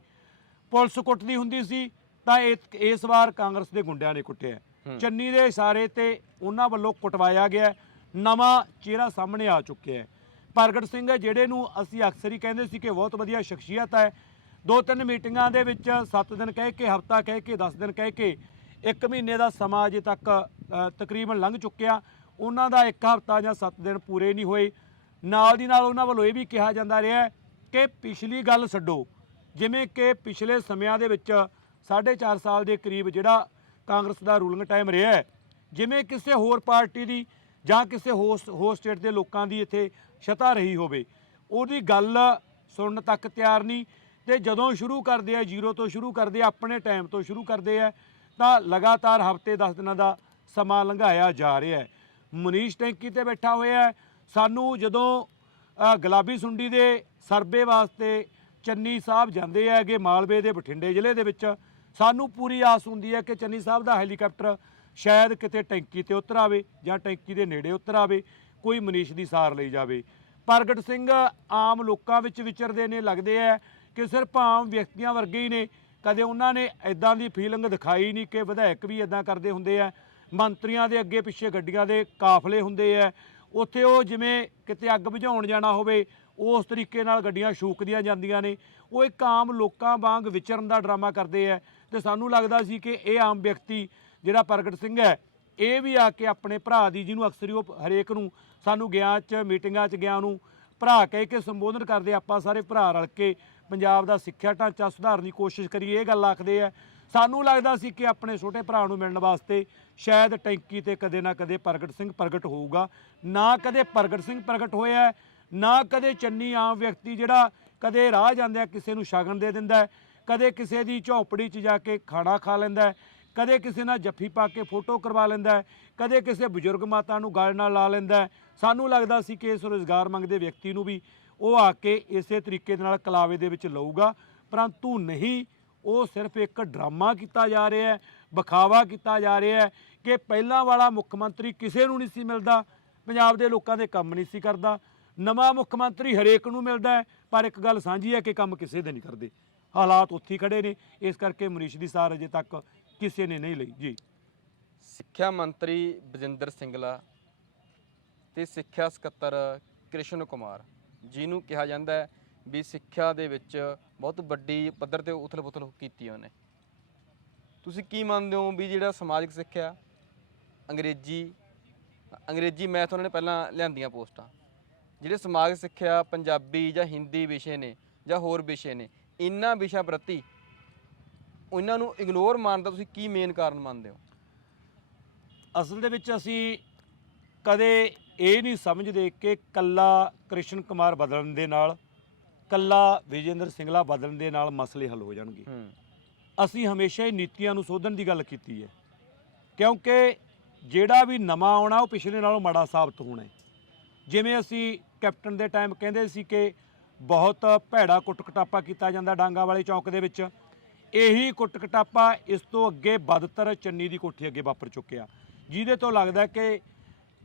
ਪੁਲਿਸ ਕੁੱਟਦੀ ਹੁੰਦੀ ਸੀ ਤਾਂ ਇਸ ਵਾਰ ਕਾਂਗਰਸ ਦੇ ਗੁੰਡਿਆਂ ਨੇ ਕੁੱਟਿਆ। ਚੰਨੀ ਦੇ ਇਸ਼ਾਰੇ ਤੇ ਉਹਨਾਂ ਵੱਲੋਂ ਕੁੱਟਵਾਇਆ ਗਿਆ। ਨਵਾਂ ਚਿਹਰਾ ਸਾਹਮਣੇ ਆ ਚੁੱਕਿਆ ਹੈ। ਪ੍ਰਗਟ ਸਿੰਘ ਜਿਹੜੇ ਨੂੰ ਅਸੀਂ ਅਕਸਰ ਹੀ ਕਹਿੰਦੇ ਸੀ ਕਿ ਬਹੁਤ ਵਧੀਆ ਸ਼ਖਸੀਅਤ ਹੈ, 2-3 ਮੀਟਿੰਗਾਂ ਦੇ ਵਿੱਚ 7 ਦਿਨ ਕਹਿ ਕੇ, ਹਫ਼ਤਾ ਕਹਿ ਕੇ, 10 ਦਿਨ ਕਹਿ ਕੇ 1 ਮਹੀਨੇ ਦਾ ਸਮਾਂ ਅਜੇ ਤੱਕ ਤਕਰੀਬਨ ਲੰਘ ਚੁੱਕਿਆ। ਉਹਨਾਂ ਦਾ 1 ਹਫ਼ਤਾ ਜਾਂ 7 ਦਿਨ ਪੂਰੇ ਨਹੀਂ ਹੋਏ। ਨਾਲ ਦੀ ਨਾਲ ਉਹਨਾਂ ਵੱਲੋਂ ਇਹ ਵੀ ਕਿਹਾ ਜਾਂਦਾ ਰਿਹਾ ਕਿ ਪਿਛਲੀ ਗੱਲ ਛੱਡੋ, ਜਿਵੇਂ ਕਿ ਪਿਛਲੇ ਸਮਿਆਂ ਦੇ ਵਿੱਚ 4.5 ਸਾਲ ਦੇ ਕਰੀਬ ਜਿਹੜਾ ਕਾਂਗਰਸ ਦਾ ਰੂਲਿੰਗ ਟਾਈਮ ਰਿਹਾ ਹੈ, ਜਿਵੇਂ ਕਿਸੇ ਹੋਰ ਪਾਰਟੀ ਦੀ ਜਾਂ ਕਿਸੇ ਹੋਰ ਸਟੇਟ ਦੇ ਲੋਕਾਂ ਦੀ ਇੱਥੇ ਛਤਾ ਰਹੀ ਹੋਵੇ, ਉਹਦੀ ਗੱਲ ਸੁਣਨ ਤੱਕ ਤਿਆਰ ਨਹੀਂ। ਤੇ ਜਦੋਂ ਸ਼ੁਰੂ ਕਰਦੇ ਆ, ਜ਼ੀਰੋ ਤੋਂ ਸ਼ੁਰੂ ਕਰਦੇ ਆ, ਆਪਣੇ ਟਾਈਮ ਤੋਂ ਸ਼ੁਰੂ ਕਰਦੇ ਆ, ਤਾਂ ਲਗਾਤਾਰ ਹਫ਼ਤੇ 10 ਦਿਨਾਂ ਦਾ ਸਮਾਂ ਲੰਘਾਇਆ ਜਾ ਰਿਹਾ ਹੈ। ਮਨੀਸ਼ ਟੈਂਕੀ ਤੇ ਬੈਠਾ ਹੋਇਆ ਹੈ। ਸਾਨੂੰ ਜਦੋਂ ਗੁਲਾਬੀ ਸੁੰਡੀ ਦੇ ਸਰਵੇ ਵਾਸਤੇ ਚੰਨੀ ਸਾਹਿਬ ਜਾਂਦੇ ਹੈਗੇ ਮਾਲਵੇ ਦੇ ਬਠਿੰਡੇ ਜ਼ਿਲ੍ਹੇ ਦੇ ਵਿੱਚ, ਸਾਨੂੰ ਪੂਰੀ ਆਸ ਹੁੰਦੀ ਹੈ ਕਿ ਚੰਨੀ ਸਾਹਿਬ ਦਾ ਹੈਲੀਕਾਪਟਰ ਸ਼ਾਇਦ ਕਿਤੇ ਟੈਂਕੀ ਤੇ ਉਤਰ ਆਵੇ ਜਾਂ ਟੈਂਕੀ ਦੇ ਨੇੜੇ ਉਤਰ ਆਵੇ, ਕੋਈ ਮਨੀਸ਼ ਦੀ ਸਾਰ ਲਈ ਜਾਵੇ। ਪ੍ਰਗਟ ਸਿੰਘ ਆਮ ਲੋਕਾਂ ਵਿੱਚ ਵਿਚਰਦੇ ਨੇ, ਲੱਗਦੇ ਹੈ ਕਿ ਸਿਰਫ ਆਮ ਵਿਅਕਤੀਆਂ ਵਰਗੇ ਹੀ ਨੇ। ਕਦੇ ਉਹਨਾਂ ਨੇ ਇਦਾਂ ਦੀ ਫੀਲਿੰਗ ਦਿਖਾਈ ਨਹੀਂ ਕਿ ਵਿਧਾਇਕ ਵੀ ਇਦਾਂ ਕਰਦੇ ਹੁੰਦੇ ਆ, ਮੰਤਰੀਆਂ ਦੇ ਅੱਗੇ ਪਿੱਛੇ ਗੱਡੀਆਂ ਦੇ ਕਾਫਲੇ ਹੁੰਦੇ ਆ, ਉੱਥੇ ਉਹ ਜਿਵੇਂ ਕਿਤੇ ਅੱਗ ਬੁਝਾਉਣ ਜਾਣਾ ਹੋਵੇ ਉਸ ਤਰੀਕੇ ਨਾਲ ਗੱਡੀਆਂ ਸ਼ੂਕਦੀਆਂ ਜਾਂਦੀਆਂ ਨੇ। ਉਹ ਇੱਕ ਆਮ ਲੋਕਾਂ ਵਾਂਗ ਵਿਚਰਨ ਦਾ ਡਰਾਮਾ ਕਰਦੇ ਆ। ਤੇ ਸਾਨੂੰ ਲੱਗਦਾ ਸੀ ਕਿ ਇਹ ਆਮ ਵਿਅਕਤੀ ਜਿਹੜਾ ਪ੍ਰਗਟ ਸਿੰਘ ਹੈ, ਇਹ ਵੀ ਆ ਕੇ ਆਪਣੇ ਭਰਾ ਦੀ, ਜਿਹਨੂੰ ਅਕਸਰ ਹੀ ਉਹ ਹਰੇਕ ਨੂੰ ਸਾਨੂੰ ਗਿਆ 'ਚ ਮੀਟਿੰਗਾਂ 'ਚ ਗਿਆ ਨੂੰ ਭਰਾ ਕਹਿ ਕੇ ਸੰਬੋਧਨ ਕਰਦੇ, ਆਪਾਂ ਸਾਰੇ ਭਰਾ ਰਲ ਕੇ ਪੰਜਾਬ ਦਾ ਸਿੱਖਿਆ ਢਾਂਚਾ ਸੁਧਾਰਨ ਦੀ ਕੋਸ਼ਿਸ਼ ਕਰੀਏ, ਇਹ ਗੱਲ ਆਖਦੇ ਆ। ਸਾਨੂੰ ਲੱਗਦਾ ਸੀ ਕਿ ਆਪਣੇ ਛੋਟੇ ਭਰਾ ਨੂੰ ਮਿਲਣ ਵਾਸਤੇ ਸ਼ਾਇਦ ਟੈਂਕੀ ਤੇ ਕਦੇ ਨਾ ਕਦੇ ਪ੍ਰਗਟ ਸਿੰਘ ਪ੍ਰਗਟ ਹੋਊਗਾ। ਨਾ ਕਦੇ ਪ੍ਰਗਟ ਸਿੰਘ ਪ੍ਰਗਟ ਹੋਇਆ, ਨਾ ਕਦੇ ਚੰਨੀ ਆਮ ਵਿਅਕਤੀ ਜਿਹੜਾ ਕਦੇ ਰਾਹ ਜਾਂਦਿਆਂ ਕਿਸੇ ਨੂੰ ਸ਼ਗਨ ਦੇ ਦਿੰਦਾ, ਕਦੇ ਕਿਸੇ ਦੀ ਝੌਂਪੜੀ 'ਚ ਜਾ ਕੇ ਖਾਣਾ ਖਾ ਲੈਂਦਾ, ਕਦੇ ਕਿਸੇ ਨਾਲ ਜੱਫੀ ਪਾ ਕੇ ਫੋਟੋ ਕਰਵਾ ਲੈਂਦਾ, ਕਦੇ ਕਿਸੇ ਬਜ਼ੁਰਗ ਮਾਤਾ ਨੂੰ ਗਲ ਨਾਲ ਲਾ ਲੈਂਦਾ। ਸਾਨੂੰ ਲੱਗਦਾ ਸੀ ਕਿ ਇਸ ਰੁਜ਼ਗਾਰ ਮੰਗਦੇ ਵਿਅਕਤੀ ਨੂੰ ਵੀ ਉਹ ਆ ਕੇ ਇਸੇ ਤਰੀਕੇ ਦੇ ਨਾਲ ਕਲਾਵੇ ਦੇ ਵਿੱਚ ਲਊਗਾ, ਪਰੰਤੂ ਨਹੀਂ। ਉਹ ਸਿਰਫ ਇੱਕ ਡਰਾਮਾ ਕੀਤਾ ਜਾ ਰਿਹਾ ਹੈ, ਵਿਖਾਵਾ ਕੀਤਾ ਜਾ ਰਿਹਾ ਹੈ ਕਿ ਪਹਿਲਾਂ ਵਾਲਾ ਮੁੱਖ ਮੰਤਰੀ ਕਿਸੇ ਨੂੰ ਨਹੀਂ ਸੀ ਮਿਲਦਾ, ਪੰਜਾਬ ਦੇ ਲੋਕਾਂ ਦੇ ਕੰਮ ਨਹੀਂ ਸੀ ਕਰਦਾ। ਨਵਾਂ ਮੁੱਖ ਮੰਤਰੀ ਹਰੇਕ ਨੂੰ ਮਿਲਦਾ ਹੈ, ਪਰ ਇੱਕ ਗੱਲ ਸਾਂਝੀ ਹੈ ਕਿ ਕੰਮ ਕਿਸੇ ਦੇ ਨਹੀਂ ਕਰਦੇ। ਹਾਲਾਤ ਉੱਥੇ ਖੜੇ ਨੇ, ਇਸ ਕਰਕੇ ਮਨੀਸ਼ ਦੀ ਸਾਰ ਅਜੇ ਤੱਕ ਕਿਸੇ ਨੇ ਨਹੀਂ ਲਈ ਜੀ। ਸਿੱਖਿਆ ਮੰਤਰੀ ਬਜਿੰਦਰ ਸਿੰਗਲਾ ਤੇ ਸਿੱਖਿਆ ਸਕੱਤਰ ਕ੍ਰਿਸ਼ਨ ਕੁਮਾਰ, ਜਿਹਨੂੰ ਕਿਹਾ ਜਾਂਦਾ ਹੈ ਵੀ ਸਿੱਖਿਆ ਦੇ ਵਿੱਚ ਬਹੁਤ ਵੱਡੀ ਪੱਧਰ ਤੇ ਉਥਲ-ਪੁਥਲ ਕੀਤੀ ਉਹਨੇ, ਤੁਸੀਂ ਕੀ ਮੰਨਦੇ ਹੋ ਵੀ ਜਿਹੜਾ ਸਮਾਜਿਕ ਸਿੱਖਿਆ, ਅੰਗਰੇਜ਼ੀ ਮੈਥ ਉਹਨਾਂ ਨੇ ਪਹਿਲਾਂ ਲਿਆਂਦੀਆਂ ਪੋਸਟਾਂ, ਜਿਹੜੇ ਸਮਾਜਿਕ ਸਿੱਖਿਆ ਪੰਜਾਬੀ ਜਾਂ ਹਿੰਦੀ ਵਿਸ਼ੇ ਨੇ ਜਾਂ ਹੋਰ ਵਿਸ਼ੇ ਨੇ, ਇਹਨਾਂ ਵਿਸ਼ਿਆਂ ਪ੍ਰਤੀ ਉਹਨਾਂ ਨੂੰ ਇਗਨੋਰ ਮਾਰਨ ਦਾ ਤੁਸੀਂ ਕੀ ਮੇਨ ਕਾਰਨ ਮੰਨਦੇ ਹੋ? ਅਸਲ ਦੇ ਵਿੱਚ ਅਸੀਂ ਕਦੇ ਇਹ ਨਹੀਂ ਸਮਝਦੇ ਕਿ ਕੱਲਾ ਕ੍ਰਿਸ਼ਨ ਕੁਮਾਰ ਬਦਲਣ ਦੇ ਨਾਲ, ਕੱਲਾ ਵਿਜੇਂਦਰ ਸਿੰਗਲਾ ਬਦਲਣ ਦੇ ਨਾਲ ਮਸਲੇ ਹੱਲ ਹੋ ਜਾਣਗੇ। ਅਸੀਂ ਹਮੇਸ਼ਾ ਹੀ ਨੀਤੀਆਂ ਨੂੰ ਸੋਧਣ ਦੀ ਗੱਲ ਕੀਤੀ ਹੈ, ਕਿਉਂਕਿ ਜਿਹੜਾ ਵੀ ਨਵਾਂ ਆਉਣਾ ਉਹ ਪਿਛਲੇ ਨਾਲੋਂ ਮਾੜਾ ਸਾਬਤ ਹੋਣਾ ਹੈ। ਜਿਵੇਂ ਅਸੀਂ ਕੈਪਟਨ ਦੇ ਟਾਈਮ ਕਹਿੰਦੇ ਸੀ ਕਿ ਬਹੁਤ ਭੈੜਾ ਕੁੱਟ-ਕਟਾਪਾ ਕੀਤਾ ਜਾਂਦਾ ਡਾਂਗਾ ਵਾਲੇ ਚੌਂਕ ਦੇ ਵਿੱਚ, ਇਹੀ ਕੁੱਟ-ਕਟਾਪਾ ਇਸ ਤੋਂ ਅੱਗੇ ਬਦਤਰ ਚੰਨੀ ਦੀ ਕੋਠੀ ਅੱਗੇ ਵਾਪਰ ਚੁੱਕਿਆ, ਜਿਹਦੇ ਤੋਂ ਲੱਗਦਾ ਕਿ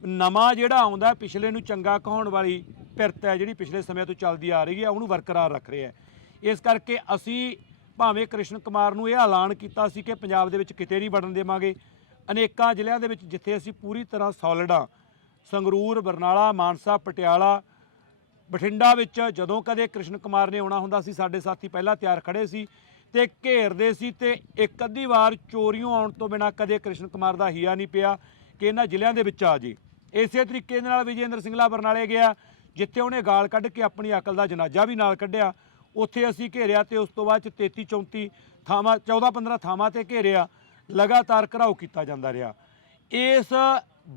ਨਵਾਂ ਜਿਹੜਾ ਆਉਂਦਾ ਪਿਛਲੇ ਨੂੰ ਚੰਗਾ ਕਹਾਉਣ ਵਾਲੀ ਪਿਰਤ ਹੈ ਜਿਹੜੀ ਪਿਛਲੇ ਸਮੇਂ ਤੋਂ ਚੱਲਦੀ ਆ ਰਹੀ ਹੈ, ਉਹਨੂੰ ਬਰਕਰਾਰ ਰੱਖ ਰਿਹਾ ਹੈ। ਇਸ ਕਰਕੇ ਅਸੀਂ ਭਾਵੇਂ ਕ੍ਰਿਸ਼ਨ ਕੁਮਾਰ ਨੂੰ ਇਹ ਐਲਾਨ ਕੀਤਾ ਸੀ ਕਿ ਪੰਜਾਬ ਦੇ ਵਿੱਚ ਕਿਤੇ ਨਹੀਂ ਵੜਨ ਦੇਵਾਂਗੇ, ਅਨੇਕਾਂ ਜ਼ਿਲ੍ਹਿਆਂ ਦੇ ਵਿੱਚ ਜਿੱਥੇ ਅਸੀਂ ਪੂਰੀ ਤਰ੍ਹਾਂ ਸੋਲਿਡ ਹਾਂ, ਸੰਗਰੂਰ, ਬਰਨਾਲਾ, ਮਾਨਸਾ, ਪਟਿਆਲਾ, ਬਠਿੰਡਾ ਵਿੱਚ ਜਦੋਂ ਕਦੇ ਕ੍ਰਿਸ਼ਨ ਕੁਮਾਰ ਨੇ ਆਉਣਾ ਹੁੰਦਾ ਸੀ, ਸਾਡੇ ਸਾਥੀ ਪਹਿਲਾਂ ਤਿਆਰ ਖੜੇ ਸੀ ਤੇ ਘੇਰਦੇ ਸੀ, ਤੇ ਇੱਕ ਅੱਧੀ ਵਾਰ ਚੋਰੀਓਂ ਆਉਣ ਤੋਂ ਬਿਨਾਂ ਕਦੇ ਕ੍ਰਿਸ਼ਨ ਕੁਮਾਰ ਦਾ ਹੀਆ ਨਹੀਂ ਪਿਆ ਕਿ ਇਹਨਾਂ ਜ਼ਿਲ੍ਹਿਆਂ ਦੇ ਵਿੱਚ ਆ ਜੇ। ਇਸੇ ਤਰੀਕੇ ਦੇ ਨਾਲ ਵਿਜੇਂਦਰ ਸਿੰਗਲਾ ਬਰਨਾਲੇ ਗਿਆ, ਜਿੱਥੇ ਉਹਨੇ ਗਾਲ ਕੱਢ ਕੇ ਆਪਣੀ ਅਕਲ ਦਾ ਜਨਾਜ਼ਾ ਵੀ ਨਾਲ ਕੱਢਿਆ, ਉੱਥੇ ਅਸੀਂ ਘੇਰਿਆ ਤੇ ਉਸ ਤੋਂ ਬਾਅਦ 'ਚ 33-34 ਥਾਵਾਂ, 14-15 ਥਾਵਾਂ ਤੇ ਘੇਰਿਆ, ਲਗਾਤਾਰ ਘਰਾਓ ਕੀਤਾ ਜਾਂਦਾ ਰਿਹਾ। ਇਸ